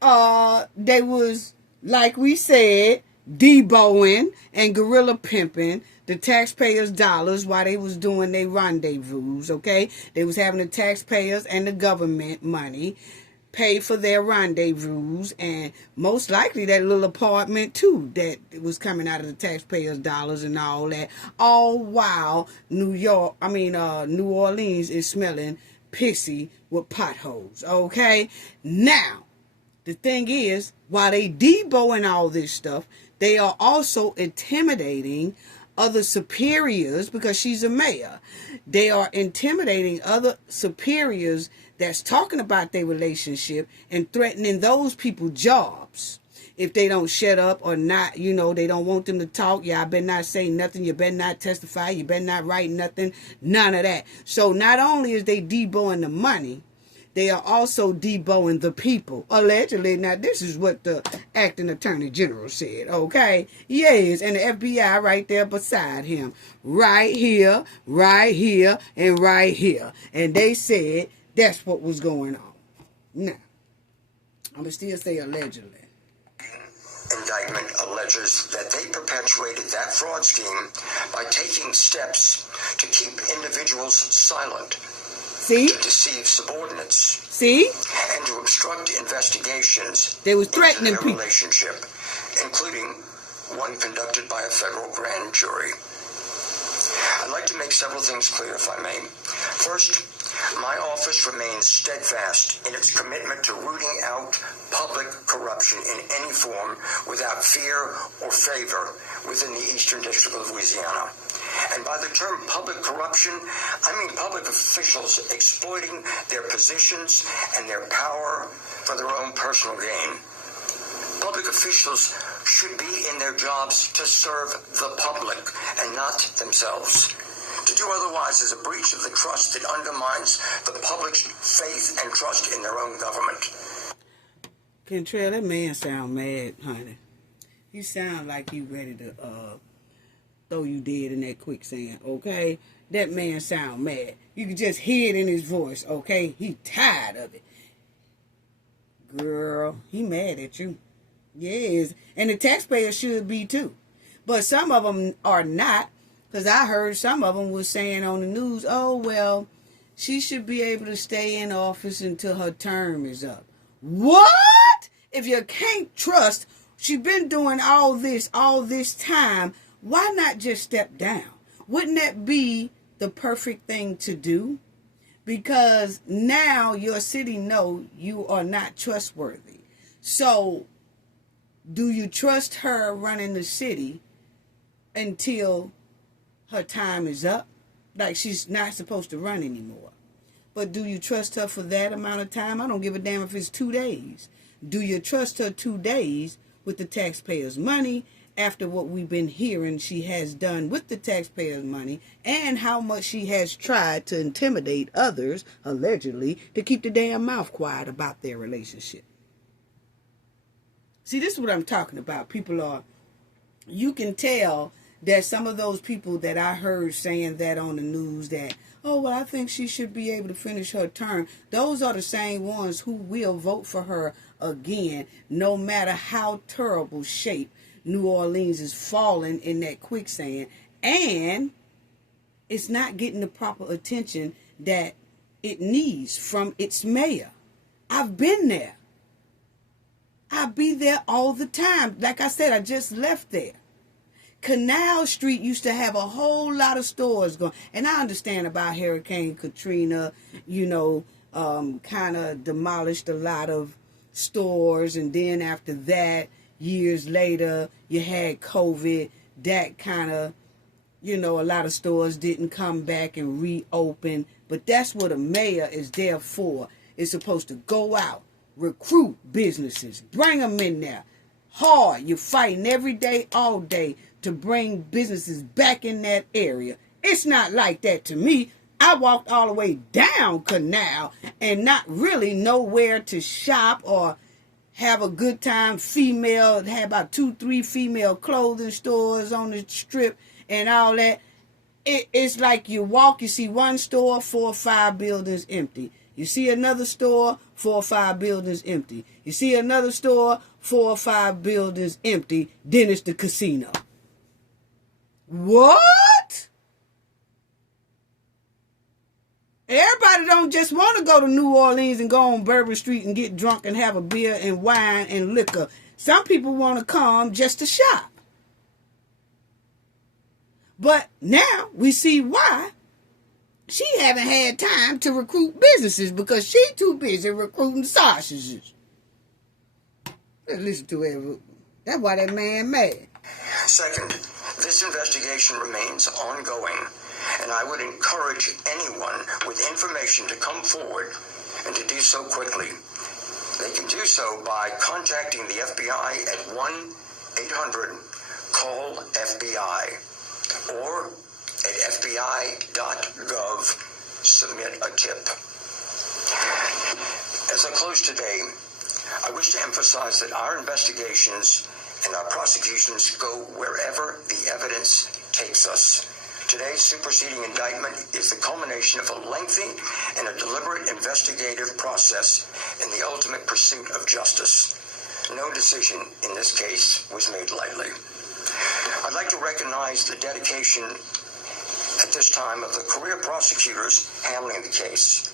they was, like we said, deboing and guerrilla pimping the taxpayers' dollars while they was doing their rendezvous, okay? They was having the taxpayers and the government money pay for their rendezvous, and most likely that little apartment too that was coming out of the taxpayers' dollars and all that, all while New Orleans is smelling pissy with potholes, okay? Now, the thing is, while they deboing all this stuff, they are also intimidating other superiors because she's a mayor. They are intimidating other superiors that's talking about their relationship and threatening those people jobs if they don't shut up or not. You know, they don't want them to talk. Y'all better not say nothing. You better not testify. You better not write nothing. None of that. So not only is they deboing the money, they are also deboing the people, allegedly. Now, this is what the acting attorney general said, okay? Yes, and the FBI right there beside him. Right here, and right here. And they said that's what was going on. Now, I'm going to still say allegedly. indictment alleges that they perpetuated that fraud scheme by taking steps to keep individuals silent, See? to deceive subordinates, See? and to obstruct investigations They was threatening into their people. relationship, including one conducted by a federal grand jury. I'd like to make several things clear, if I may. First, my office remains steadfast in its commitment to rooting out public corruption in any form without fear or favor within the Eastern District of Louisiana. And by the term public corruption, I mean public officials exploiting their positions and their power for their own personal gain. Public officials should be in their jobs to serve the public and not themselves. To do otherwise is a breach of the trust that undermines the public's faith and trust in their own government. Cantrell, that man sound mad, honey. You sound like you ready to throw you dead in that quicksand, okay? That man sound mad. You can just hear it in his voice, okay? He tired of it. Girl, he mad at you. Yes, and the taxpayers should be too. But some of them are not, because I heard some of them was saying on the news, oh, well, she should be able to stay in office until her term is up. What? If you can't trust, she's been doing all this time, why not just step down? Wouldn't that be the perfect thing to do? Because now your city know you are not trustworthy. So, do you trust her running the city until her time is up? Like she's not supposed to run anymore. But do you trust her for that amount of time? I don't give a damn if it's 2 days. Do you trust her 2 days with the taxpayers' money after what we've been hearing she has done with the taxpayers' money and how much she has tried to intimidate others, allegedly, to keep the damn mouth quiet about their relationship? See, this is what I'm talking about. You can tell that some of those people that I heard saying that on the news that, oh, well, I think she should be able to finish her term. Those are the same ones who will vote for her again, no matter how terrible shape New Orleans is falling in that quicksand. And it's not getting the proper attention that it needs from its mayor. I've been there. I be there all the time. Like I said, I just left there. Canal Street used to have a whole lot of stores going. And I understand about Hurricane Katrina, kind of demolished a lot of stores. And then after that, years later, you had COVID. That kind of, a lot of stores didn't come back and reopen. But that's what a mayor is there for. It's supposed to go out, recruit businesses, bring them in there. Hard. You're fighting every day, all day to bring businesses back in that area. It's not like that to me. I walked all the way down Canal and not really know where to shop or have a good time. Had about 2-3 female clothing stores on the strip and all that. It's like you walk, you see one store, 4 or 5 buildings empty. You see another store, 4 or 5 buildings empty. You see another store, 4 or 5 buildings empty. Then it's the casino. What? Everybody don't just want to go to New Orleans and go on Bourbon Street and get drunk and have a beer and wine and liquor. Some people want to come just to shop. But now we see why she haven't had time to recruit businesses because she too busy recruiting sausages. Let's listen to it. That's why that man mad. Second, this investigation remains ongoing, and I would encourage anyone with information to come forward and to do so quickly. They can do so by contacting the FBI at 1-800-CALL-FBI or at fbi.gov, submit a tip. As I close today, I wish to emphasize that our investigations and our prosecutions go wherever the evidence takes us. Today's superseding indictment is the culmination of a lengthy and a deliberate investigative process in the ultimate pursuit of justice. no decision in this case was made lightly. I'd like to recognize the dedication at this time of the career prosecutors handling the case.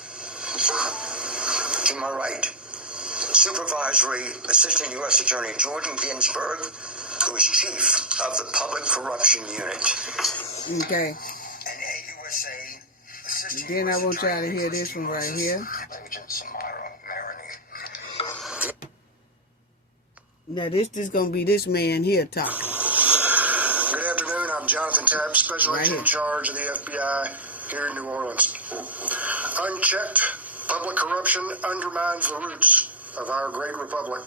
To my right, Supervisory Assistant U.S. Attorney Jordan Ginsburg, who is Chief of the Public Corruption Unit. Okay. And AUSA Assistant Then I want y'all to hear Attorney this one right here. Agent Samara Maroney. Now this is gonna be this man here talking. Good afternoon. I'm Jonathan Tapp, Special Agent in charge of the FBI here in New Orleans. Unchecked public corruption undermines the roots of our great republic.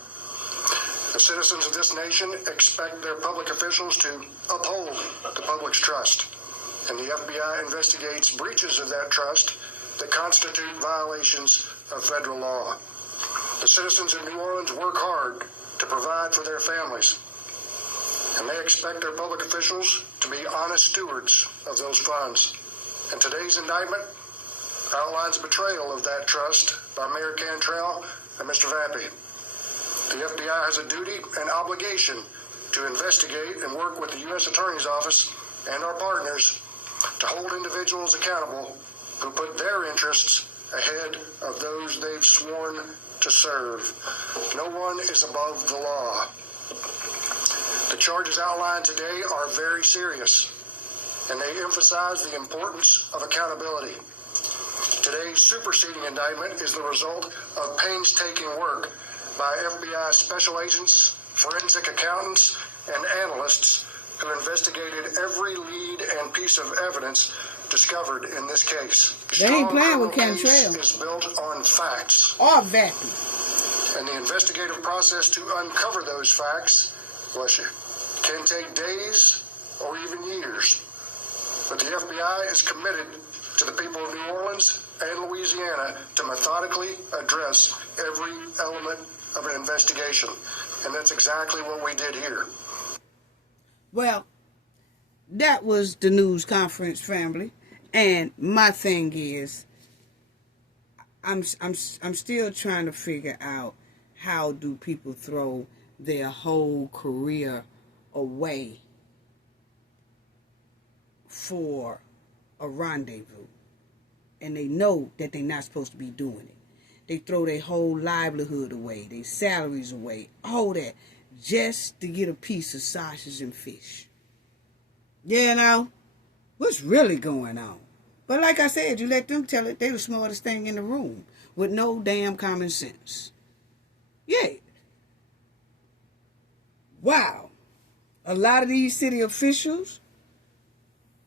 The citizens of this nation expect their public officials to uphold the public's trust, and the FBI investigates breaches of that trust that constitute violations of federal law. The citizens of New Orleans work hard to provide for their families, and they expect their public officials to be honest stewards of those funds. And today's indictment outlines a betrayal of that trust by Mayor Cantrell and Mr. Vappy. The FBI has a duty and obligation to investigate and work with the U.S. Attorney's Office and our partners to hold individuals accountable who put their interests ahead of those they've sworn to serve. No one is above the law. The charges outlined today are very serious, and they emphasize the importance of accountability. Today's superseding indictment is the result of painstaking work by FBI special agents, forensic accountants, and analysts who investigated every lead and piece of evidence discovered in this case. They ain't playing with Cantrell. Is built on facts. Or Vappy. And the investigative process to uncover those facts, bless you, can take days or even years. But the FBI is committed to the people of New Orleans and Louisiana to methodically address every element of an investigation. And that's exactly what we did here. Well, that was the news conference, family. And my thing is, I'm still trying to figure out how do people throw their whole career away for a rendezvous, and they know that they're not supposed to be doing it. They throw their whole livelihood away, their salaries away, all that, just to get a piece of sausage and fish. You know, what's really going on? But like I said, you let them tell it, they're the smartest thing in the room with no damn common sense. Yeah. Wow. A lot of these city officials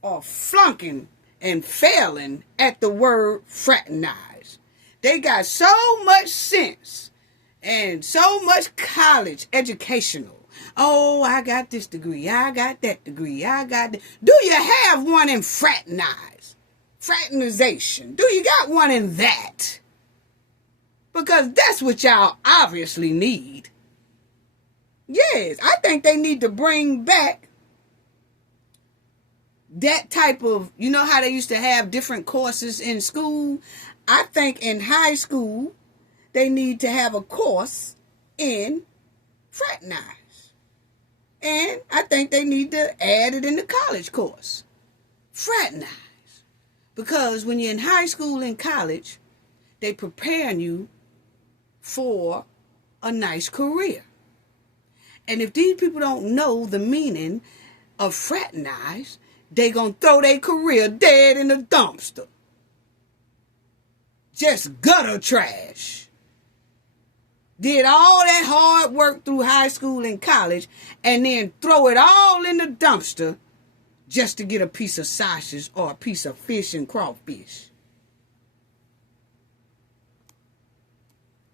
are flunking and failing at the word fraternize. They got so much sense and so much college educational. Oh, I got this degree. I got that degree. I got that. Do you have one in fraternize? Fraternization. Do you got one in that? Because that's what y'all obviously need. Yes, I think they need to bring back that type of, you know how they used to have different courses in school? I think in high school, they need to have a course in fraternize. And I think they need to add it in the college course. Fraternize. Because when you're in high school and college, they preparing you for a nice career. And if these people don't know the meaning of fraternize, they gonna throw their career dead in the dumpster. Just gutter trash. Did all that hard work through high school and college and then throw it all in the dumpster just to get a piece of sausage or a piece of fish and crawfish.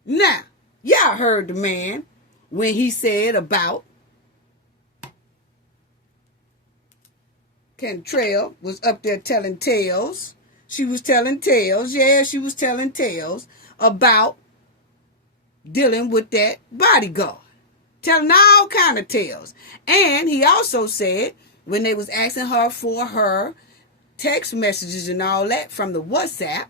Now, y'all heard the man when he said about Cantrell was up there telling tales. She was telling tales. Yeah, she was telling tales about dealing with that bodyguard. Telling all kind of tales. And he also said, when they was asking her for her text messages and all that from the WhatsApp,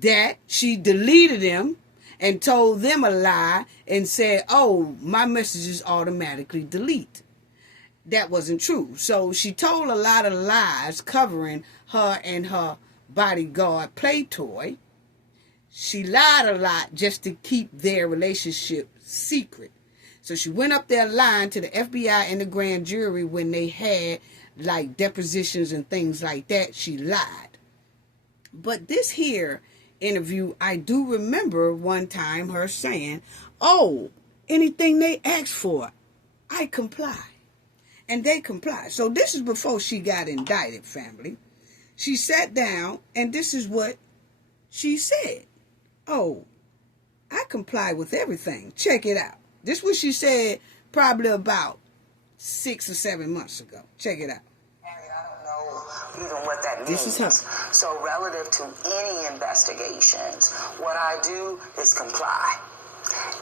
that she deleted them and told them a lie and said, oh, my messages automatically delete. That wasn't true. So she told a lot of lies covering her and her bodyguard play toy. She lied a lot just to keep their relationship secret. So she went up there lying to the FBI and the grand jury when they had like depositions and things like that. She lied. But this here interview, I do remember one time her saying, oh, anything they ask for, I comply. And they comply. So this is before she got indicted, family. She sat down and this is what she said. Oh, I comply with everything. Check it out. This is what she said probably about 6 or 7 months ago. Check it out. I don't know even what that means. This is her. So relative to any investigations, what I do is comply.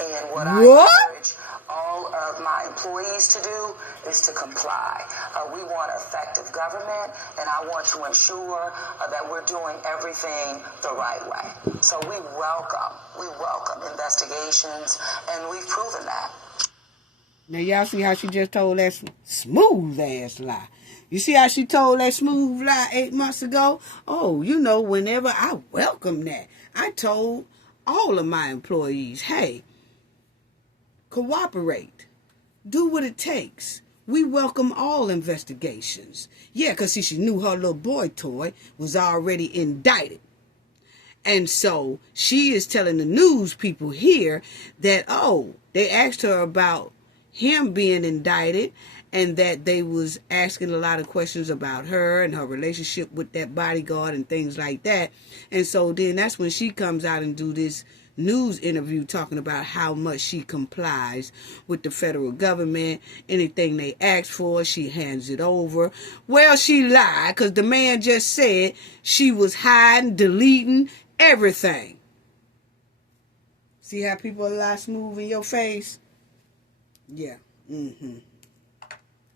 And what I encourage all of my employees to do is to comply. We want effective government, and I want to ensure that we're doing everything the right way. So we welcome investigations, and we've proven that. Now, y'all see how she just told that smooth-ass lie. You see how she told that smooth lie 8 months ago? Oh, you know, whenever I welcome that. I told all of my employees, hey, cooperate. Do what it takes. We welcome all investigations. Yeah, because she knew her little boy toy was already indicted. And so she is telling the news people here that, oh, they asked her about him being indicted and that they was asking a lot of questions about her and her relationship with that bodyguard and things like that. And so then that's when she comes out and do this news interview talking about how much she complies with the federal government. Anything they ask for, she hands it over. Well, she lied because the man just said she was hiding, deleting everything. See how people lie smooth in your face? Yeah.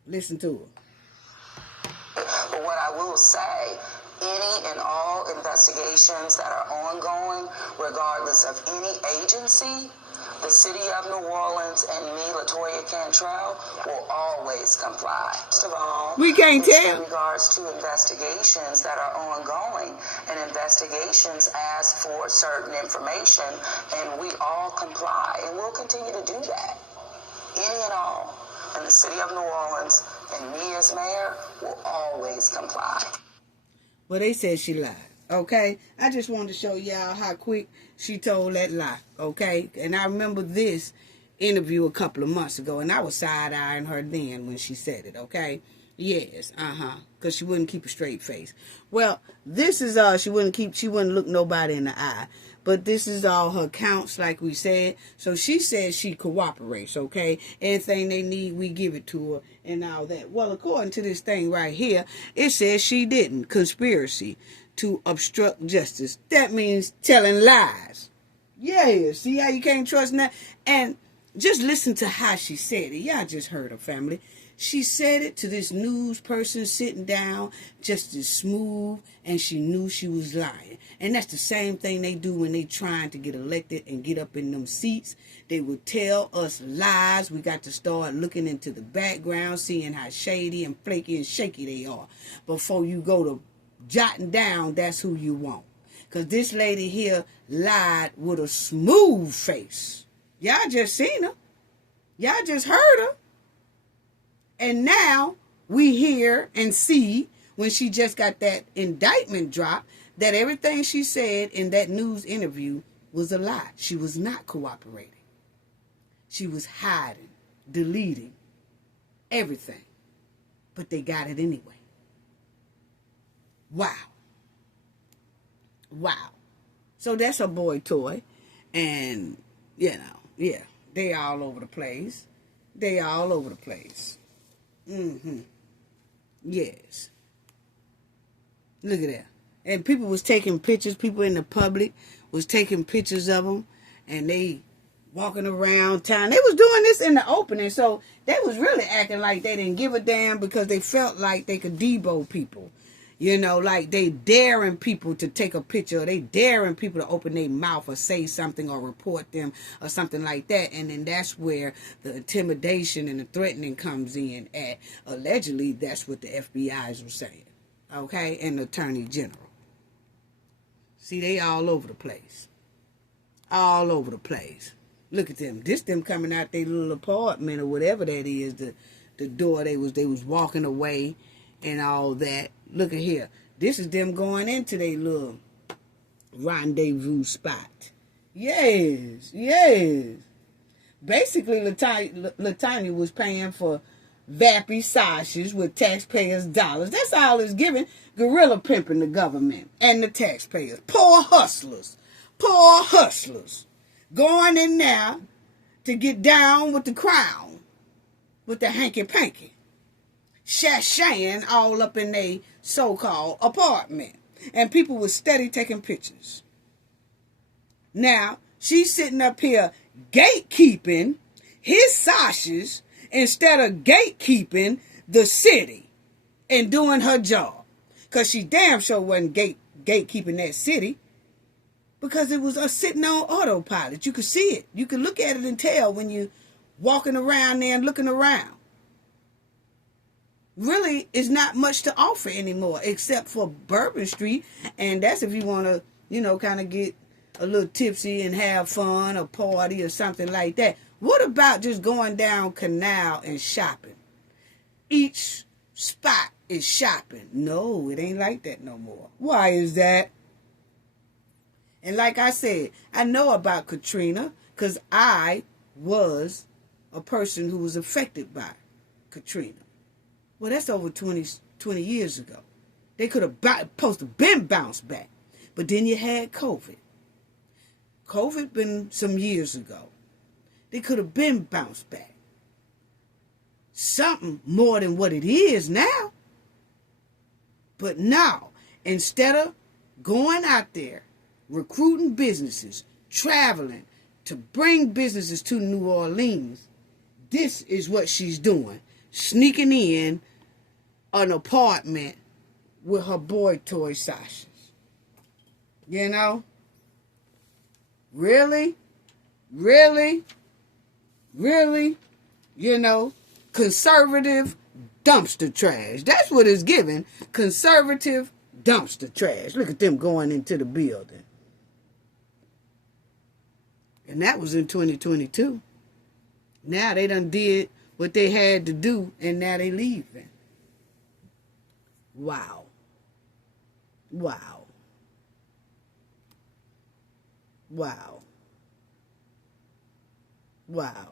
Listen to her. But what I will say, any and all investigations that are ongoing, regardless of any agency, the city of New Orleans and me, LaToya Cantrell, will always comply. First of all, we can't tell. In regards to investigations that are ongoing, and investigations ask for certain information, and we all comply, and we'll continue to do that. Any and all. And the city of New Orleans and me as mayor will always comply. Well, they said she lied, okay? I just wanted to show y'all how quick she told that lie, okay? And I remember this interview a couple of months ago, and I was side-eyeing her then when she said it, okay? Yes, because she wouldn't keep a straight face. Well, this is she wouldn't look nobody in the eye. But this is all her counts, like we said. So she says she cooperates, okay? Anything they need, we give it to her and all that. Well, according to this thing right here, it says she didn't. Conspiracy to obstruct justice. That means telling lies. Yeah, see how you can't trust that? And just listen to how she said it. Y'all just heard her, family. She said it to this news person sitting down just as smooth, and she knew she was lying. And that's the same thing they do when they trying to get elected and get up in them seats. They would tell us lies. We got to start looking into the background, seeing how shady and flaky and shaky they are. Before you go to jotting down, that's who you want. Because this lady here lied with a smooth face. Y'all just seen her. Y'all just heard her. And now we hear and see when she just got that indictment dropped that everything she said in that news interview was a lie. She was not cooperating. She was hiding, deleting everything. But they got it anyway. Wow. Wow. So that's a boy toy. And, you know, yeah, they all over the place. They all over the place. Yes. Look at that. And people was taking pictures. People in the public was taking pictures of them. And they walking around town. They was doing this in the opening. So they was really acting like they didn't give a damn because they felt like they could debo people. You know, like they daring people to take a picture, or they daring people to open their mouth or say something or report them or something like that. And then that's where the intimidation and the threatening comes in at. Allegedly, that's what the FBI's were saying. Okay? And the Attorney General. See, they all over the place. All over the place. Look at them. This them coming out their little apartment or whatever that is. The door they was walking away and all that. Look at here. This is them going into their little rendezvous spot. Yes, yes. Basically, Latanya was paying for vappy sausages with taxpayers' dollars. That's all it's giving. Guerrilla pimping the government and the taxpayers. Poor hustlers. Poor hustlers. Going in there to get down with the crown. With the hanky-panky. Shashaying all up in their so-called apartment. And people were steady taking pictures. Now, she's sitting up here gatekeeping his sausages instead of gatekeeping the city and doing her job. Because she damn sure wasn't gatekeeping that city. Because it was sitting on autopilot. You could see it. You could look at it and tell when you're walking around there and looking around. Really, it's not much to offer anymore except for Bourbon Street. And that's if you want to, you know, kind of get a little tipsy and have fun or party or something like that. What about just going down Canal and shopping? Each spot is shopping. No, it ain't like that no more. Why is that? And like I said, I know about Katrina because I was a person who was affected by Katrina. Well, that's over 20 years ago. They could have supposed to been bounced back. But then you had COVID. COVID been some years ago. They could have been bounced back. Something more than what it is now. But now, instead of going out there, recruiting businesses, traveling to bring businesses to New Orleans, this is what she's doing. Sneaking in an apartment with her boy toy sausages. You know? Really? Really? Really? You know? Conservative dumpster trash. That's what it's giving. Conservative dumpster trash. Look at them going into the building. And that was in 2022. Now they done did what they had to do, and now they leaving. Wow. Wow. Wow. Wow.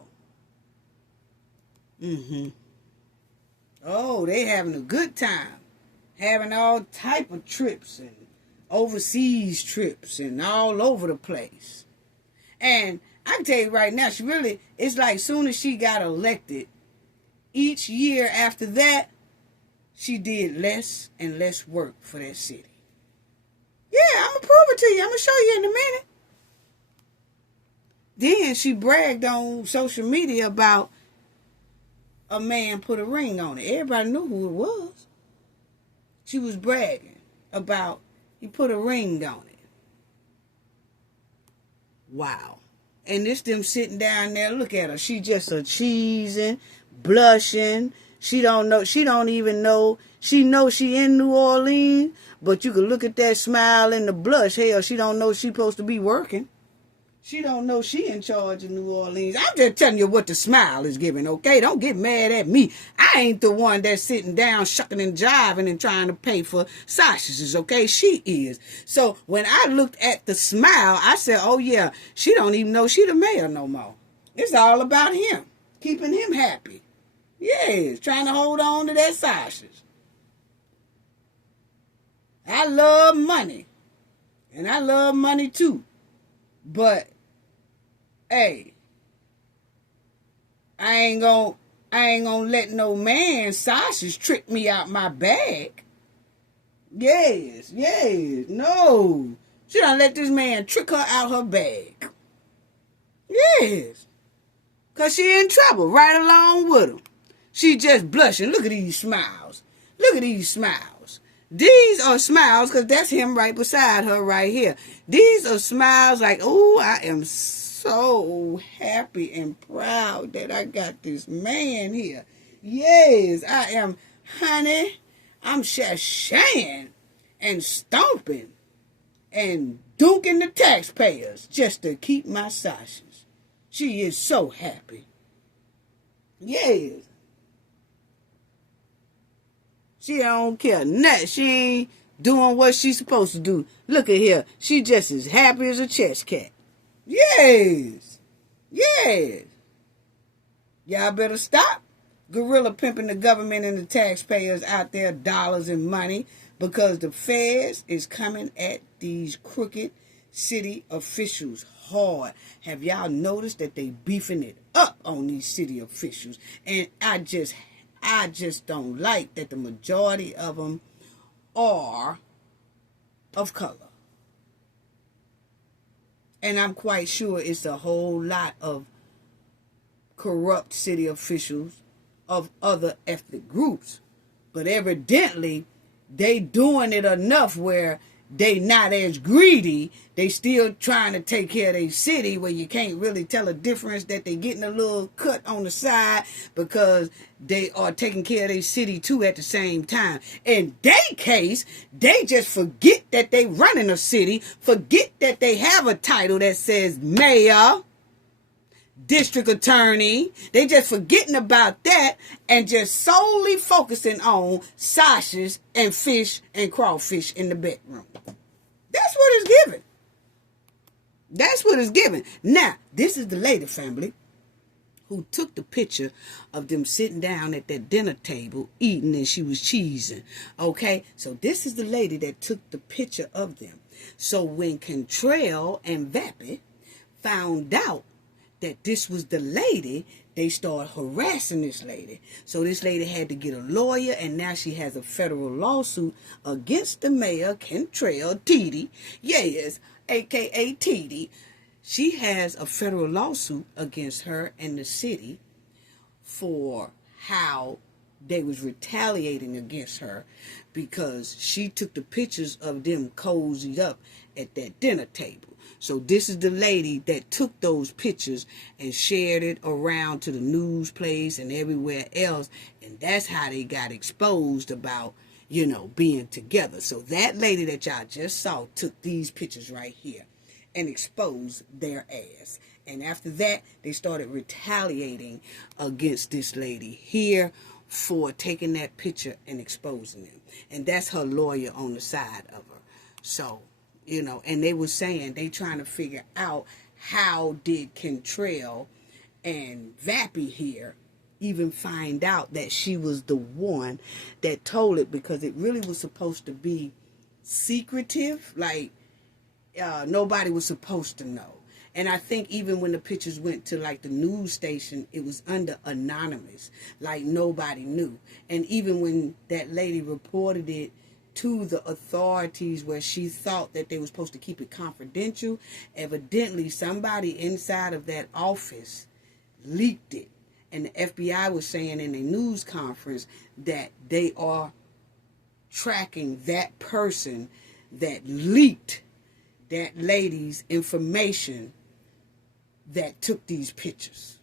Oh, they having a good time. Having all type of trips and overseas trips and all over the place. And I can tell you right now, she really, it's like soon as she got elected, each year after that, she did less and less work for that city. Yeah, I'm going to prove it to you. I'm going to show you in a minute. Then she bragged on social media about a man put a ring on it. Everybody knew who it was. She was bragging about he put a ring on it. Wow. And this them sitting down there, look at her. She just a cheesing, blushing. She don't know, she don't even know. She knows she in New Orleans, but you can look at that smile and the blush. Hell, she don't know she supposed to be working. She don't know she in charge of New Orleans. I'm just telling you what the smile is giving, okay? Don't get mad at me. I ain't the one that's sitting down, shucking and jiving and trying to pay for sausages, okay? She is. So when I looked at the smile, I said, oh yeah, she don't even know she the mayor no more. It's all about him, keeping him happy. Yes, trying to hold on to that sausage. I love money. And I love money too. But, hey, I ain't gonna let no man sausage trick me out my bag. Yes, no. She done let this man trick her out her bag. Yes. Because she in trouble right along with him. She just blushing. Look at these smiles. Look at these smiles. These are smiles, because that's him right beside her right here. These are smiles like, oh, I am so happy and proud that I got this man here. Yes, I am, honey. I'm shashaying and stomping and dunking the taxpayers just to keep my sausages. She is so happy. Yes. She don't care nothing. She ain't doing what she's supposed to do. Look at here. She just as happy as a chess cat. Yes. Yes. Y'all better stop gorilla pimping the government and the taxpayers out there dollars and money, because the feds is coming at these crooked city officials hard. Have y'all noticed that they beefing it up on these city officials? And I just don't like that the majority of them are of color. And I'm quite sure it's a whole lot of corrupt city officials of other ethnic groups. But evidently, they doing it enough where they not as greedy. They still trying to take care of their city, where you can't really tell a difference that they getting a little cut on the side, because they are taking care of their city too at the same time. In their case, they just forget that they running a city, forget that they have a title that says mayor, district attorney. They just forgetting about that and just solely focusing on sausages and fish and crawfish in the bedroom. That's what it's given. That's what it's given. Now, this is the lady, family, who took the picture of them sitting down at that dinner table eating, and she was cheesing. Okay, so this is the lady that took the picture of them. So when Cantrell and Vappy found out that this was the lady, they started harassing this lady. So this lady had to get a lawyer, and now she has a federal lawsuit against the mayor, Cantrell Teedy. Yes, a.k.a. Teedy. She has a federal lawsuit against her and the city for how they was retaliating against her, because she took the pictures of them cozied up at that dinner table. So this is the lady that took those pictures and shared it around to the news place and everywhere else. And that's how they got exposed about, being together. So that lady that y'all just saw took these pictures right here and exposed their ass. And after that, they started retaliating against this lady here for taking that picture and exposing them. And that's her lawyer on the side of her. So, and they were saying they trying to figure out, how did Cantrell and Vappy here even find out that she was the one that told it, because it really was supposed to be secretive, like nobody was supposed to know. And I think even when the pictures went to like the news station, it was under anonymous, like nobody knew. And even when that lady reported it to the authorities, where she thought that they were supposed to keep it confidential, evidently somebody inside of that office leaked it. And the FBI was saying in a news conference that they are tracking that person that leaked that lady's information that took these pictures.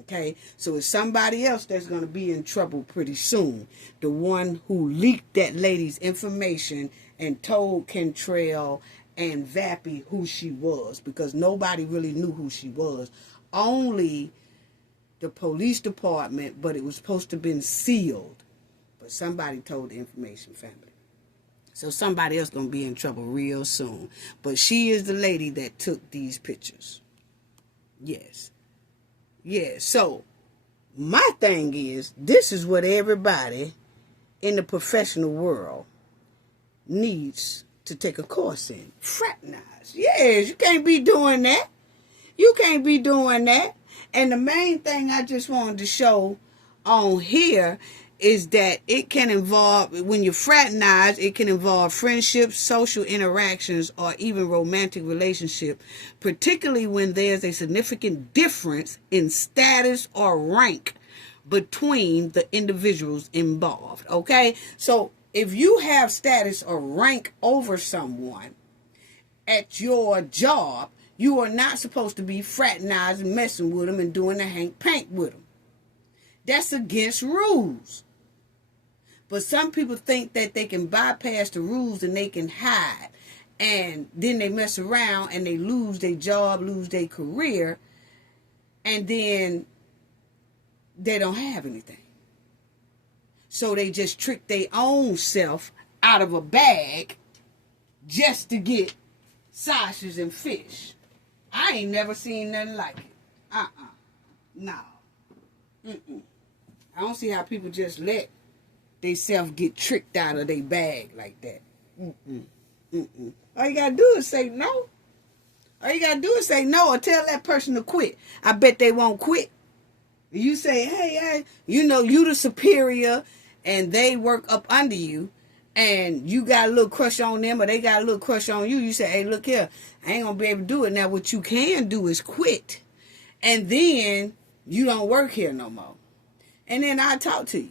Okay, so it's somebody else that's going to be in trouble pretty soon. The one who leaked that lady's information and told Cantrell and Vappy who she was, because nobody really knew who she was. Only the police department, but it was supposed to have been sealed. But somebody told the information, family. So somebody else going to be in trouble real soon. But she is the lady that took these pictures. Yes. Yeah, so my thing is, this is what everybody in the professional world needs to take a course in. Fraternize. Yes, you can't be doing that. You can't be doing that. And the main thing I just wanted to show on here is that it can involve, when you fraternize, it can involve friendships, social interactions, or even romantic relationship, particularly when there's a significant difference in status or rank between the individuals involved. Okay? So if you have status or rank over someone at your job, you are not supposed to be fraternizing, messing with them, and doing the hank pank with them. That's against rules. But some people think that they can bypass the rules and they can hide. And then they mess around and they lose their job, lose their career, and then they don't have anything. So they just trick their own self out of a bag just to get sausages and fish. I ain't never seen nothing like it. No. I don't see how people just let they self get tricked out of their bag like that. All you gotta do is say no. All you gotta do is say no or tell that person to quit. I bet they won't quit. You say, hey, you know, you the superior and they work up under you and you got a little crush on them or they got a little crush on you. You say, hey, look here, I ain't gonna be able to do it. Now what you can do is quit. And then you don't work here no more. And then I talk to you.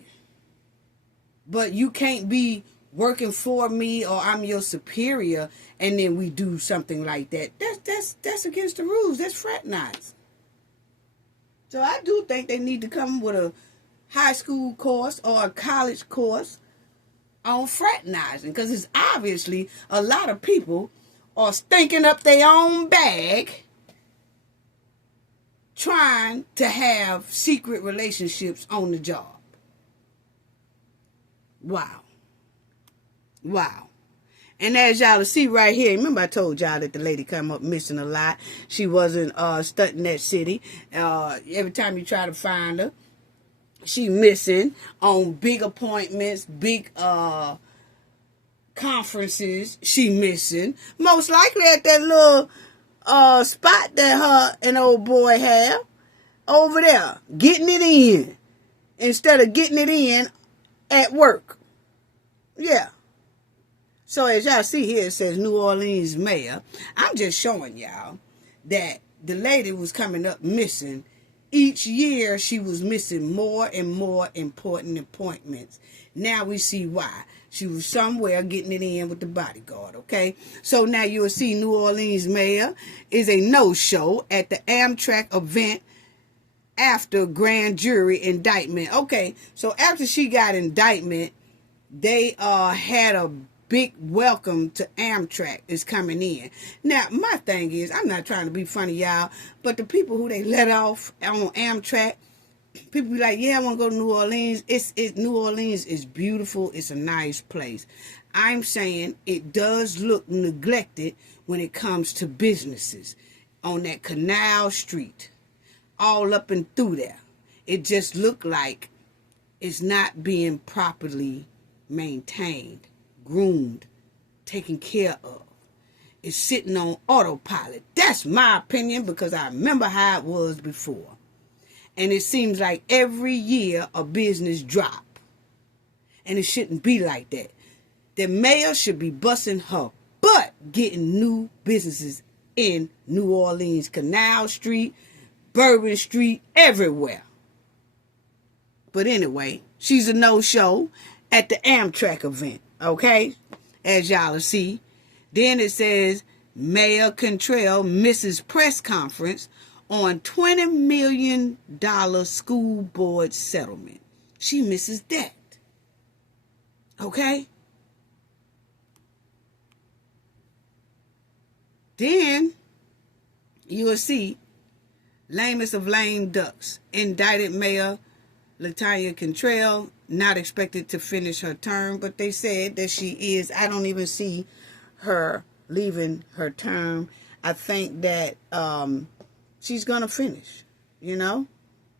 But you can't be working for me or I'm your superior and then we do something like that. That's against the rules. That's fraternizing. So I do think they need to come with a high school course or a college course on fraternizing, because it's obviously a lot of people are stinking up their own bag trying to have secret relationships on the job. Wow. And as y'all see right here, remember I told y'all that the lady come up missing a lot. She wasn't stunting that city. Every time you try to find her, she missing on big appointments, big conferences. She missing. Most likely at that little spot that her and old boy have over there, getting it in instead of getting it in at work. Yeah. So as y'all see here, it says New Orleans mayor. I'm just showing y'all that the lady was coming up missing. Each year she was missing more and more important appointments. Now we see why. She was somewhere getting it in with the bodyguard, okay? So now you'll see New Orleans mayor is a no-show at the Amtrak event after grand jury indictment. Okay, so after she got indictment, they had a big welcome to Amtrak is coming in. Now, my thing is, I'm not trying to be funny, y'all, but the people who they let off on Amtrak, people be like, yeah, I want to go to New Orleans. New Orleans is beautiful. It's a nice place. I'm saying it does look neglected when it comes to businesses on that Canal Street, all up and through there. It just looked like it's not being properly maintained, groomed, taken care of. It's sitting on autopilot. That's my opinion, because I remember how it was before. And it seems like every year a business drop. And it shouldn't be like that. The mayor should be busting her butt getting new businesses in New Orleans, Canal Street, Bourbon Street, everywhere. But anyway, she's a no-show at the Amtrak event, okay? As y'all see. Then it says, Mayor Cantrell misses press conference on $20 million school board settlement. She misses that. Okay? Then you will see lamest of lame ducks. Indicted Mayor Latanya Cantrell, not expected to finish her term, but they said that she is. I don't even see her leaving her term. I think that she's going to finish, you know.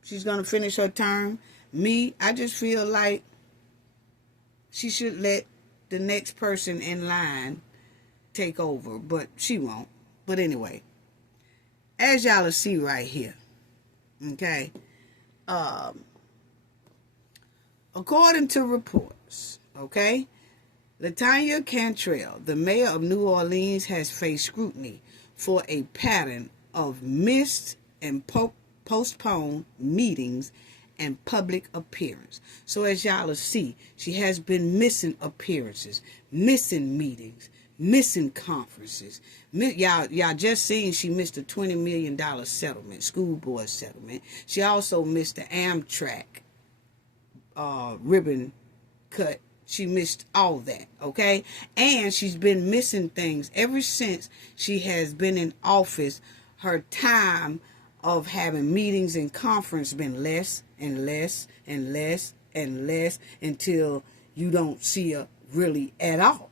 She's going to finish her term. I just feel like she should let the next person in line take over, but she won't. But anyway, as y'all see right here, okay, according to reports, okay, Latanya Cantrell, the mayor of New Orleans, has faced scrutiny for a pattern of missed and postponed meetings and public appearance. So as y'all will see, she has been missing appearances, missing meetings, missing conferences. Y'all just seen she missed a $20 million settlement, school board settlement. She also missed the Amtrak ribbon cut. She missed all that, okay? And she's been missing things ever since she has been in office. Her time of having meetings and conference been less and less and less and less until you don't see her really at all.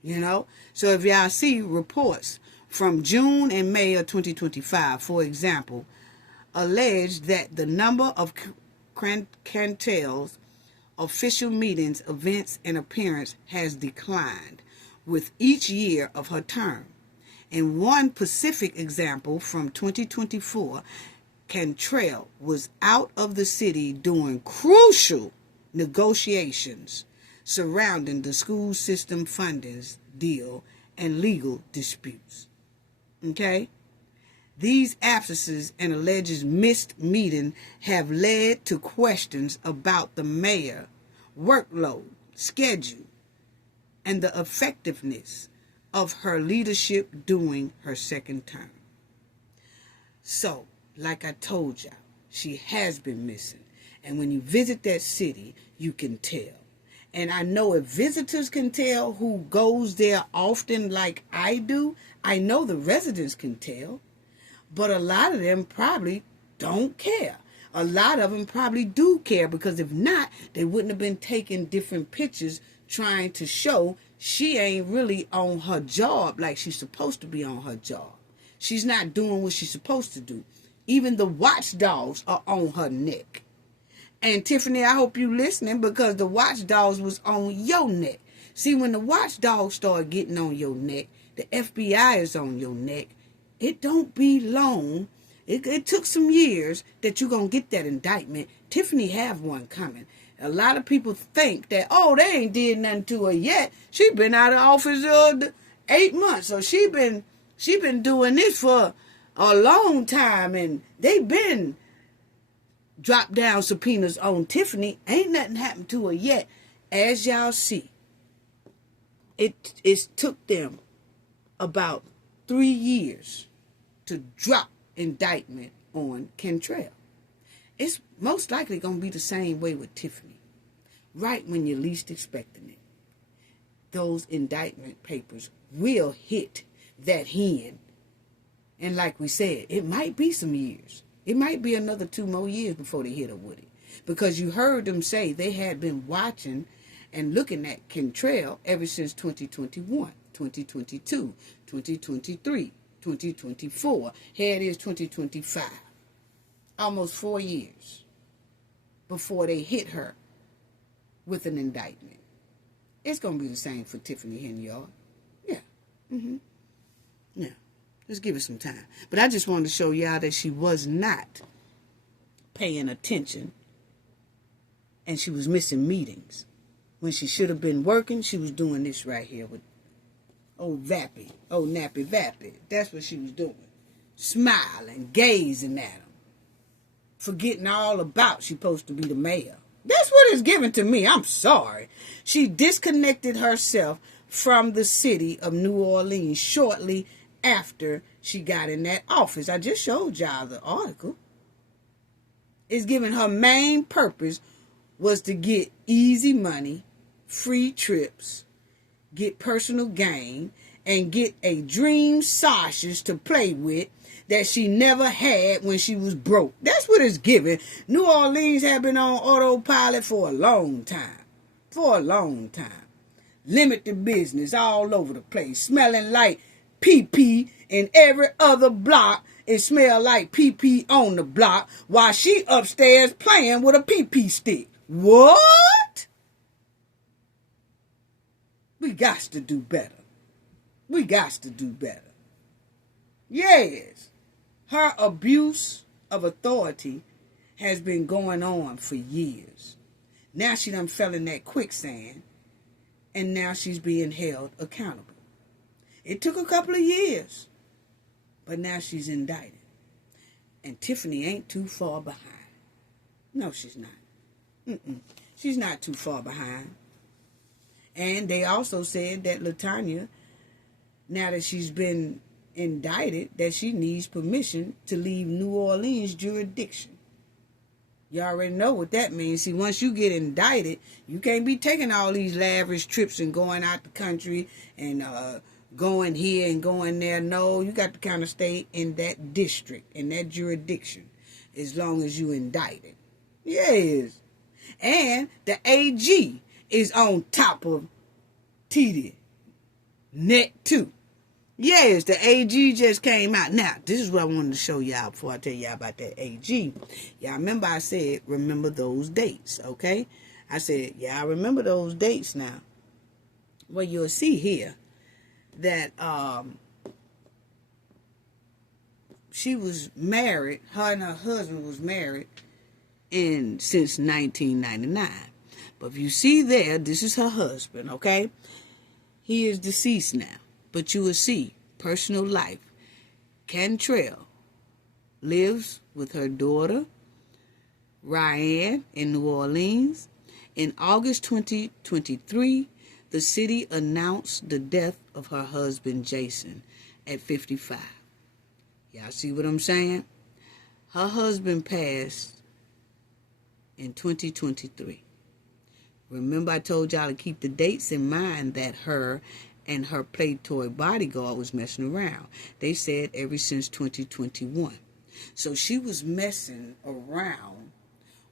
You know? So if y'all see reports from June and May of 2025, for example, alleged that the number of Cantel's official meetings, events, and appearance has declined with each year of her term. In one specific example from 2024, Cantrell was out of the city during crucial negotiations surrounding the school system fundings deal and legal disputes. Okay? These absences and alleged missed meeting have led to questions about the mayor's workload, schedule, and the effectiveness of her leadership during her second term. So, like I told y'all, she has been missing. And when you visit that city, you can tell. And I know if visitors can tell who goes there often like I do, I know the residents can tell. But a lot of them probably don't care. A lot of them probably do care, because if not, they wouldn't have been taking different pictures trying to show she ain't really on her job like she's supposed to be on her job. She's not doing what she's supposed to do. Even the watchdogs are on her neck. And Tiffany, I hope you listening, because the watchdogs was on your neck. See, when the watchdogs start getting on your neck, the FBI is on your neck. It don't be long. It took some years that you're going to get that indictment. Tiffany have one coming. A lot of people think that, oh, they ain't did nothing to her yet. She been out of office 8 months. So she been doing this for a long time, and they been dropped down subpoenas on Tiffany. Ain't nothing happened to her yet. As y'all see, it took them about 3 years to drop indictment on Cantrell. It's most likely going to be the same way with Tiffany. Right when you're least expecting it, those indictment papers will hit that hen. And like we said, it might be some years. It might be another 2 more years before they hit her with it. Because you heard them say they had been watching and looking at Cantrell ever since 2021, 2022, 2023, 2024. Here it is, 2025. Almost 4 years before they hit her with an indictment. It's going to be the same for Tiffany Hen, y'all. Yeah. Yeah. Let's give it some time. But I just wanted to show y'all that she was not paying attention, and she was missing meetings. When she should have been working, she was doing this right here with old Vappy, old Nappy Vappy. That's what she was doing. Smiling, gazing at him. Forgetting all about she's supposed to be the mayor. That's what it's given to me. I'm sorry. She disconnected herself from the city of New Orleans shortly after she got in that office. I just showed y'all the article. It's given her main purpose was to get easy money, free trips, get personal gain, and get a dream sausage to play with that she never had when she was broke. That's what it's given. New Orleans had been on autopilot for a long time. For a long time. Limited business all over the place. Smelling like pee-pee in every other block. It smelled like pee-pee on the block while she upstairs playing with a pee-pee stick. What? We got to do better. We got to do better. Yes. Her abuse of authority has been going on for years. Now she done fell in that quicksand, and now she's being held accountable. It took a couple of years, but now she's indicted. And Tiffany ain't too far behind. No, she's not. She's not too far behind. And they also said that LaTanya, now that she's been indicted, that she needs permission to leave New Orleans jurisdiction. You already know what that means. See, once you get indicted, you can't be taking all these lavish trips and going out the country and going here and going there. No, you got to kind of stay in that district, in that jurisdiction, as long as you indicted. Yes. And the AG is on top of TD neck too. Yes, the AG just came out. Now, this is what I wanted to show y'all before I tell y'all about that AG. Y'all remember I said, remember those dates, okay? I said, y'all remember those dates now. Well, you'll see here that she was married, her and her husband was married since 1999. But if you see there, this is her husband, okay? He is deceased now. But you will see, personal life. Cantrell lives with her daughter, Ryan, in New Orleans. In August 2023, the city announced the death of her husband, Jason, at 55. Y'all see what I'm saying? Her husband passed in 2023. Remember I told y'all to keep the dates in mind that her and her Playtoy bodyguard was messing around. They said ever since 2021. So she was messing around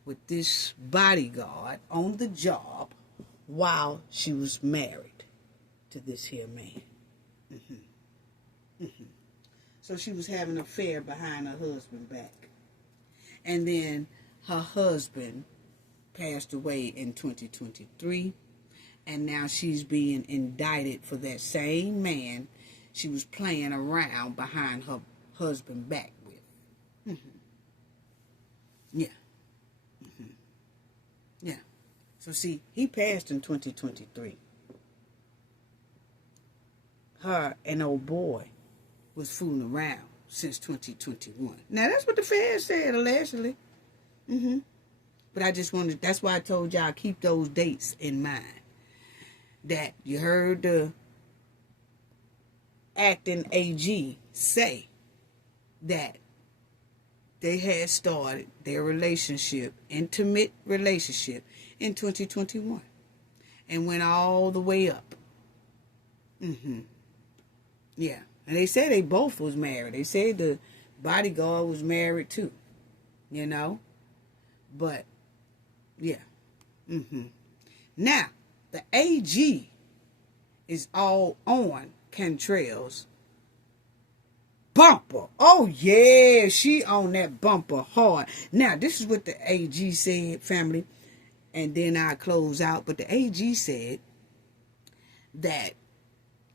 with this bodyguard on the job while she was married to this here man. So she was having an affair behind her husband's back. And then her husband passed away in 2023. And now she's being indicted for that same man she was playing around behind her husband back with. Yeah. Yeah. So see, he passed in 2023. Her and old boy was fooling around since 2021. Now that's what the feds said allegedly. But I just wanted, that's why I told y'all keep those dates in mind. That you heard the acting AG say that they had started their relationship, intimate relationship, in 2021 and went all the way up. Yeah. And they said they both was married. They said the bodyguard was married too. You know? But, yeah. Now, the AG is all on Cantrell's bumper. Oh, yeah, she on that bumper hard. Now, this is what the AG said, family, and then I close out. But the AG said that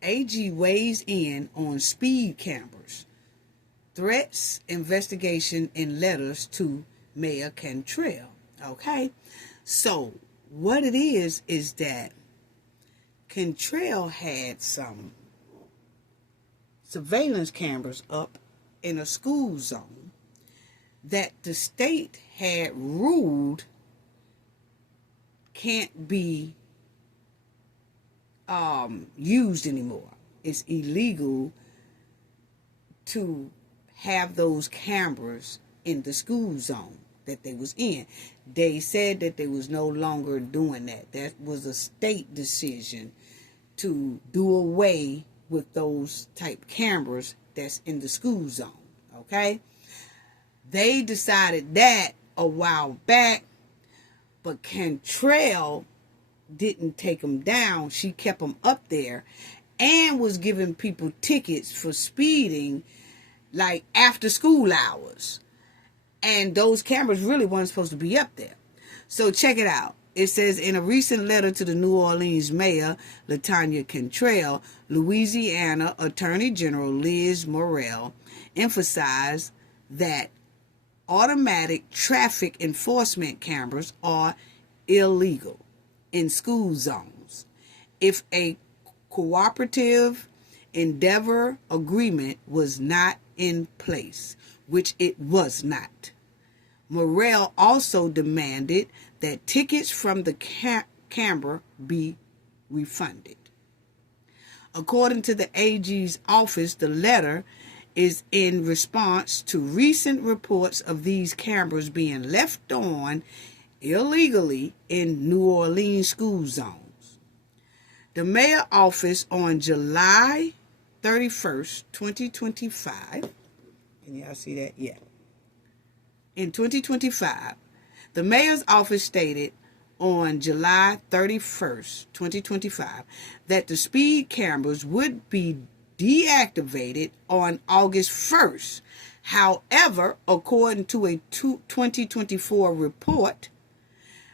AG weighs in on speed cameras, threats, investigation, and letters to Mayor Cantrell. Okay? So, what it is that Cantrell had some surveillance cameras up in a school zone that the state had ruled can't be used anymore. It's illegal to have those cameras in the school zone that they was in. They said that they was no longer doing that. That was a state decision to do away with those type cameras that's in the school zone. Okay? They decided that a while back, but Cantrell didn't take them down. She kept them up there and was giving people tickets for speeding like after school hours. And those cameras really weren't supposed to be up there. So check it out. It says, in a recent letter to the New Orleans Mayor, LaTanya Cantrell, Louisiana Attorney General Liz Morrell emphasized that automatic traffic enforcement cameras are illegal in school zones. If a cooperative endeavor agreement was not in place, which it was not, Morrell also demanded that tickets from the camera be refunded. According to the AG's office, the letter is in response to recent reports of these cameras being left on illegally in New Orleans school zones. The mayor's office on July 31st, 2025, can y'all see that? Yeah. In 2025, the mayor's office stated on July 31st, 2025, that the speed cameras would be deactivated on August 1st. However, according to a 2024 report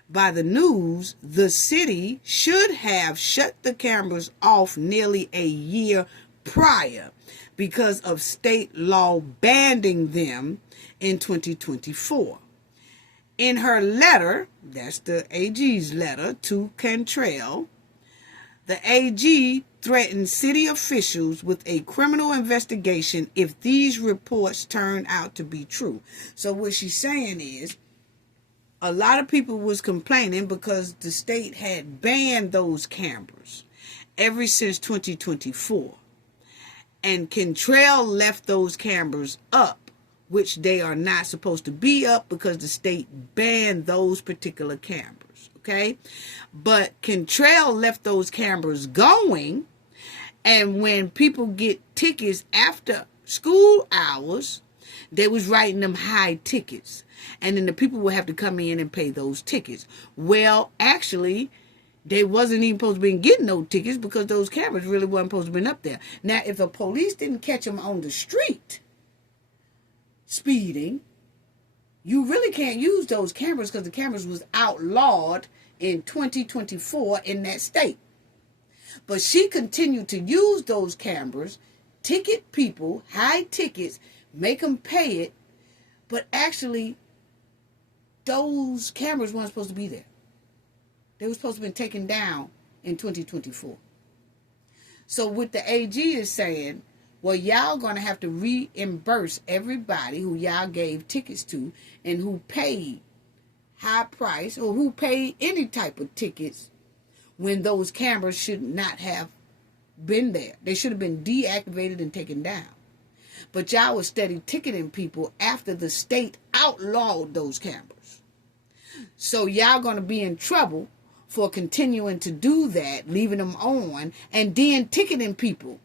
by the news, the city should have shut the cameras off nearly a year prior because of state law banning them in 2024. In her letter, that's the AG's letter to Cantrell, the AG threatened city officials with a criminal investigation if these reports turn out to be true. So what she's saying is, a lot of people was complaining because the state had banned those cameras ever since 2024. And Cantrell left those cameras up, which they are not supposed to be up because the state banned those particular cameras, okay? But Cantrell left those cameras going, and when people get tickets after school hours, they was writing them high tickets, and then the people would have to come in and pay those tickets. Well, actually, they wasn't even supposed to be getting no tickets because those cameras really wasn't supposed to be up there. Now, if the police didn't catch them on the street speeding, you really can't use those cameras because the cameras was outlawed in 2024 in that state. But she continued to use those cameras, ticket people, high tickets, make them pay it, but actually those cameras weren't supposed to be there. They were supposed to have been taken down in 2024. So what the AG is saying, well, y'all going to have to reimburse everybody who y'all gave tickets to and who paid high price or who paid any type of tickets when those cameras should not have been there. They should have been deactivated and taken down. But y'all was steady ticketing people after the state outlawed those cameras. So y'all going to be in trouble for continuing to do that, leaving them on, and then ticketing people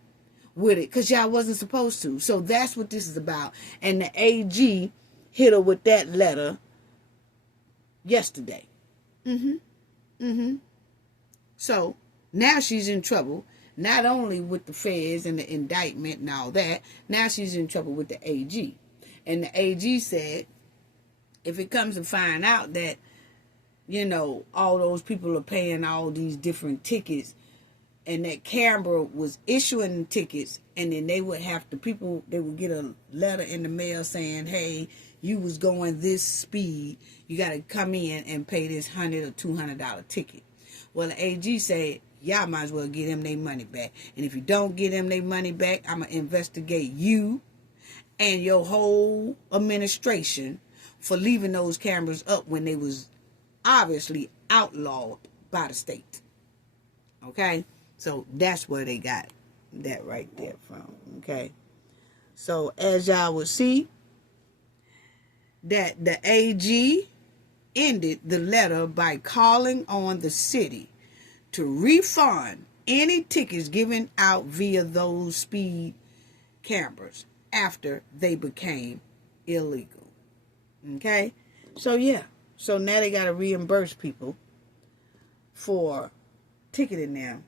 with it, because y'all wasn't supposed to. So that's what this is about. And the AG hit her with that letter yesterday. So now she's in trouble, not only with the feds and the indictment and all that, now she's in trouble with the AG. And the AG said, if it comes to find out that, you know, all those people are paying all these different tickets, and that Canberra was issuing tickets, and then they would have to, people, they would get a letter in the mail saying, hey, you was going this speed, you got to come in and pay this $100 or $200 ticket. Well, the AG said, y'all might as well get them their money back. And if you don't get them their money back, I'm going to investigate you and your whole administration for leaving those cameras up when they was obviously outlawed by the state. Okay? So that's where they got that right there from. Okay? So as y'all will see, that the AG ended the letter by calling on the city to refund any tickets given out via those speed cameras after they became illegal. Okay? So yeah. So now they got to reimburse people for ticketing them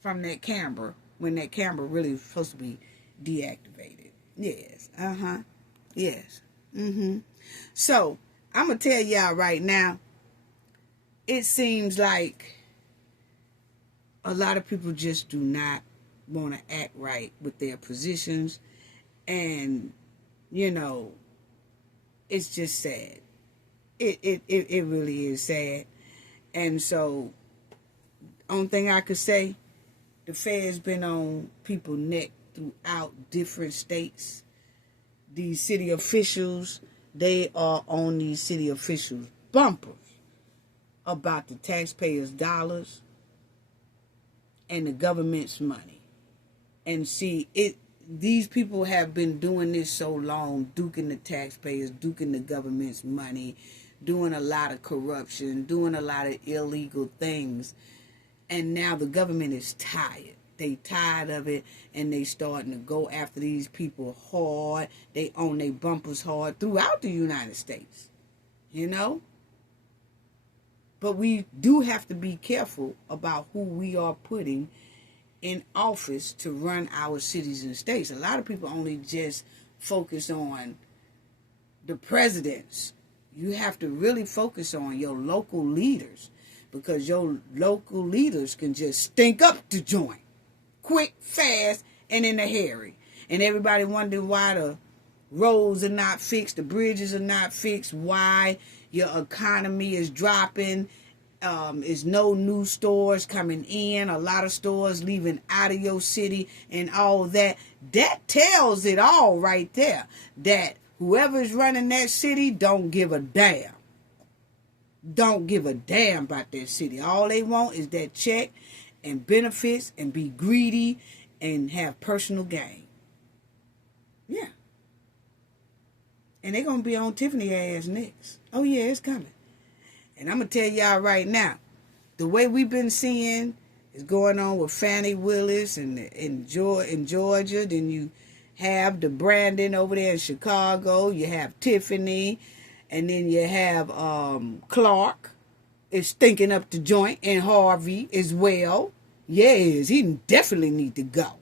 from that camera when that camera really was supposed to be deactivated. Yes. Yes. So I'm going to tell y'all right now, it seems like a lot of people just do not want to act right with their positions. And, you know, it's just sad. It really is sad. And so, only thing I could say, the Fed's been on people's neck throughout different states. These city officials they are on these city officials' bumpers about the taxpayers' dollars and the government's money. And see, these people have been doing this so long, duking the taxpayers, duking the government's money, doing a lot of corruption, doing a lot of illegal things. And now the government is tired. They tired of it, and they starting to go after these people hard. They own their bumpers hard throughout the United States, you know? But we do have to be careful about who we are putting in office to run our cities and states. A lot of people only just focus on the presidents. You have to really focus on your local leaders, because your local leaders can just stink up the joint quick, fast, and in a hurry. And everybody wondering why the roads are not fixed, the bridges are not fixed, why your economy is dropping. Is no new stores coming in, a lot of stores leaving out of your city and all that. That tells it all right there, that whoever's running that city don't give a damn. Don't give a damn about that city. All they want is that check and benefits and be greedy and have personal gain. Yeah. And they're going to be on Tiffany ass next. Oh yeah, it's coming. And I'm going to tell y'all right now, the way we've been seeing is going on with Fannie Willis and in Georgia. Then you have the Brandon over there in Chicago. You have Tiffany. And then you have Clark is stinking up the joint, and Harvey as well. Yes, he definitely need to go.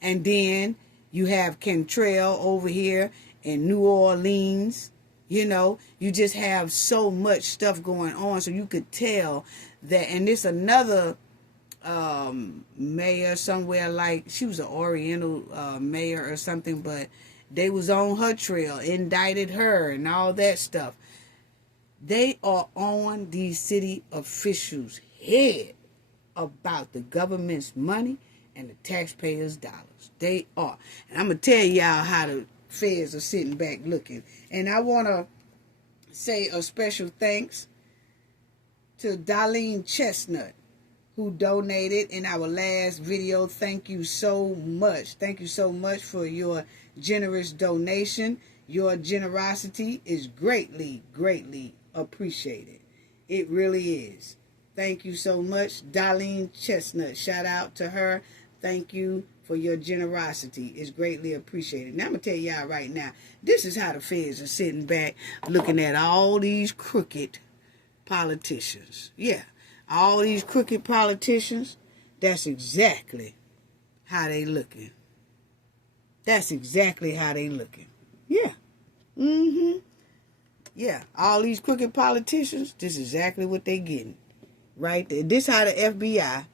And then you have Cantrell over here in New Orleans. You know, you just have so much stuff going on, so you could tell that. And there's another mayor somewhere, like she was an Oriental mayor or something, but they was on her trail, indicted her and all that stuff. They are on these city officials' head about the government's money and the taxpayers' dollars. They are. And I'm going to tell y'all how the feds are sitting back looking. And I want to say a special thanks to Darlene Chestnut, who donated in our last video. Thank you so much. Thank you so much for your generous donation. Your generosity is greatly, greatly appreciated. It really is. Thank you so much, Darlene Chestnut. Shout out to her. Thank you for your generosity. It's greatly appreciated. Now, I'm going to tell y'all right now, this is how the feds are sitting back looking at all these crooked politicians. Yeah, all these crooked politicians, that's exactly how they looking. That's exactly how they looking. Yeah. Yeah, all these crooked politicians, this is exactly what they getting. Right there. This how the FBI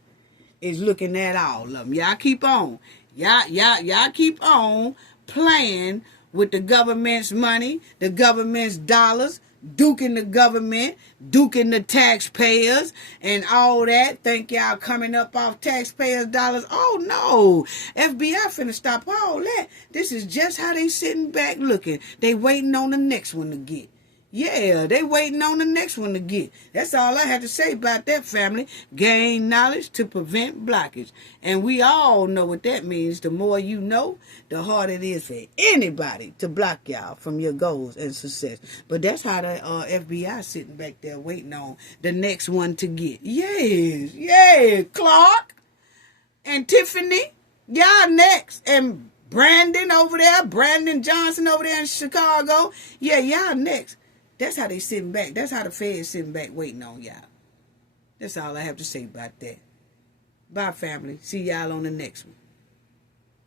is looking at all of them. Y'all keep on. Y'all keep on playing with the government's money, the government's dollars, duking the government, duking the taxpayers, and all that. Think y'all coming up off taxpayers' dollars? Oh no, FBI finna stop all that. This is just how they sitting back looking. They waiting on the next one to get. Yeah, they waiting on the next one to get. That's all I have to say about that, family. Gain knowledge to prevent blockage. And we all know what that means. The more you know, the harder it is for anybody to block y'all from your goals and success. But that's how the FBI sitting back there waiting on the next one to get. Yes, yeah, Clark and Tiffany, y'all next. And Brandon over there, Brandon Johnson over there in Chicago. Yeah, y'all next. That's how they sitting back. That's how the feds sitting back waiting on y'all. That's all I have to say about that. Bye, family. See y'all on the next one.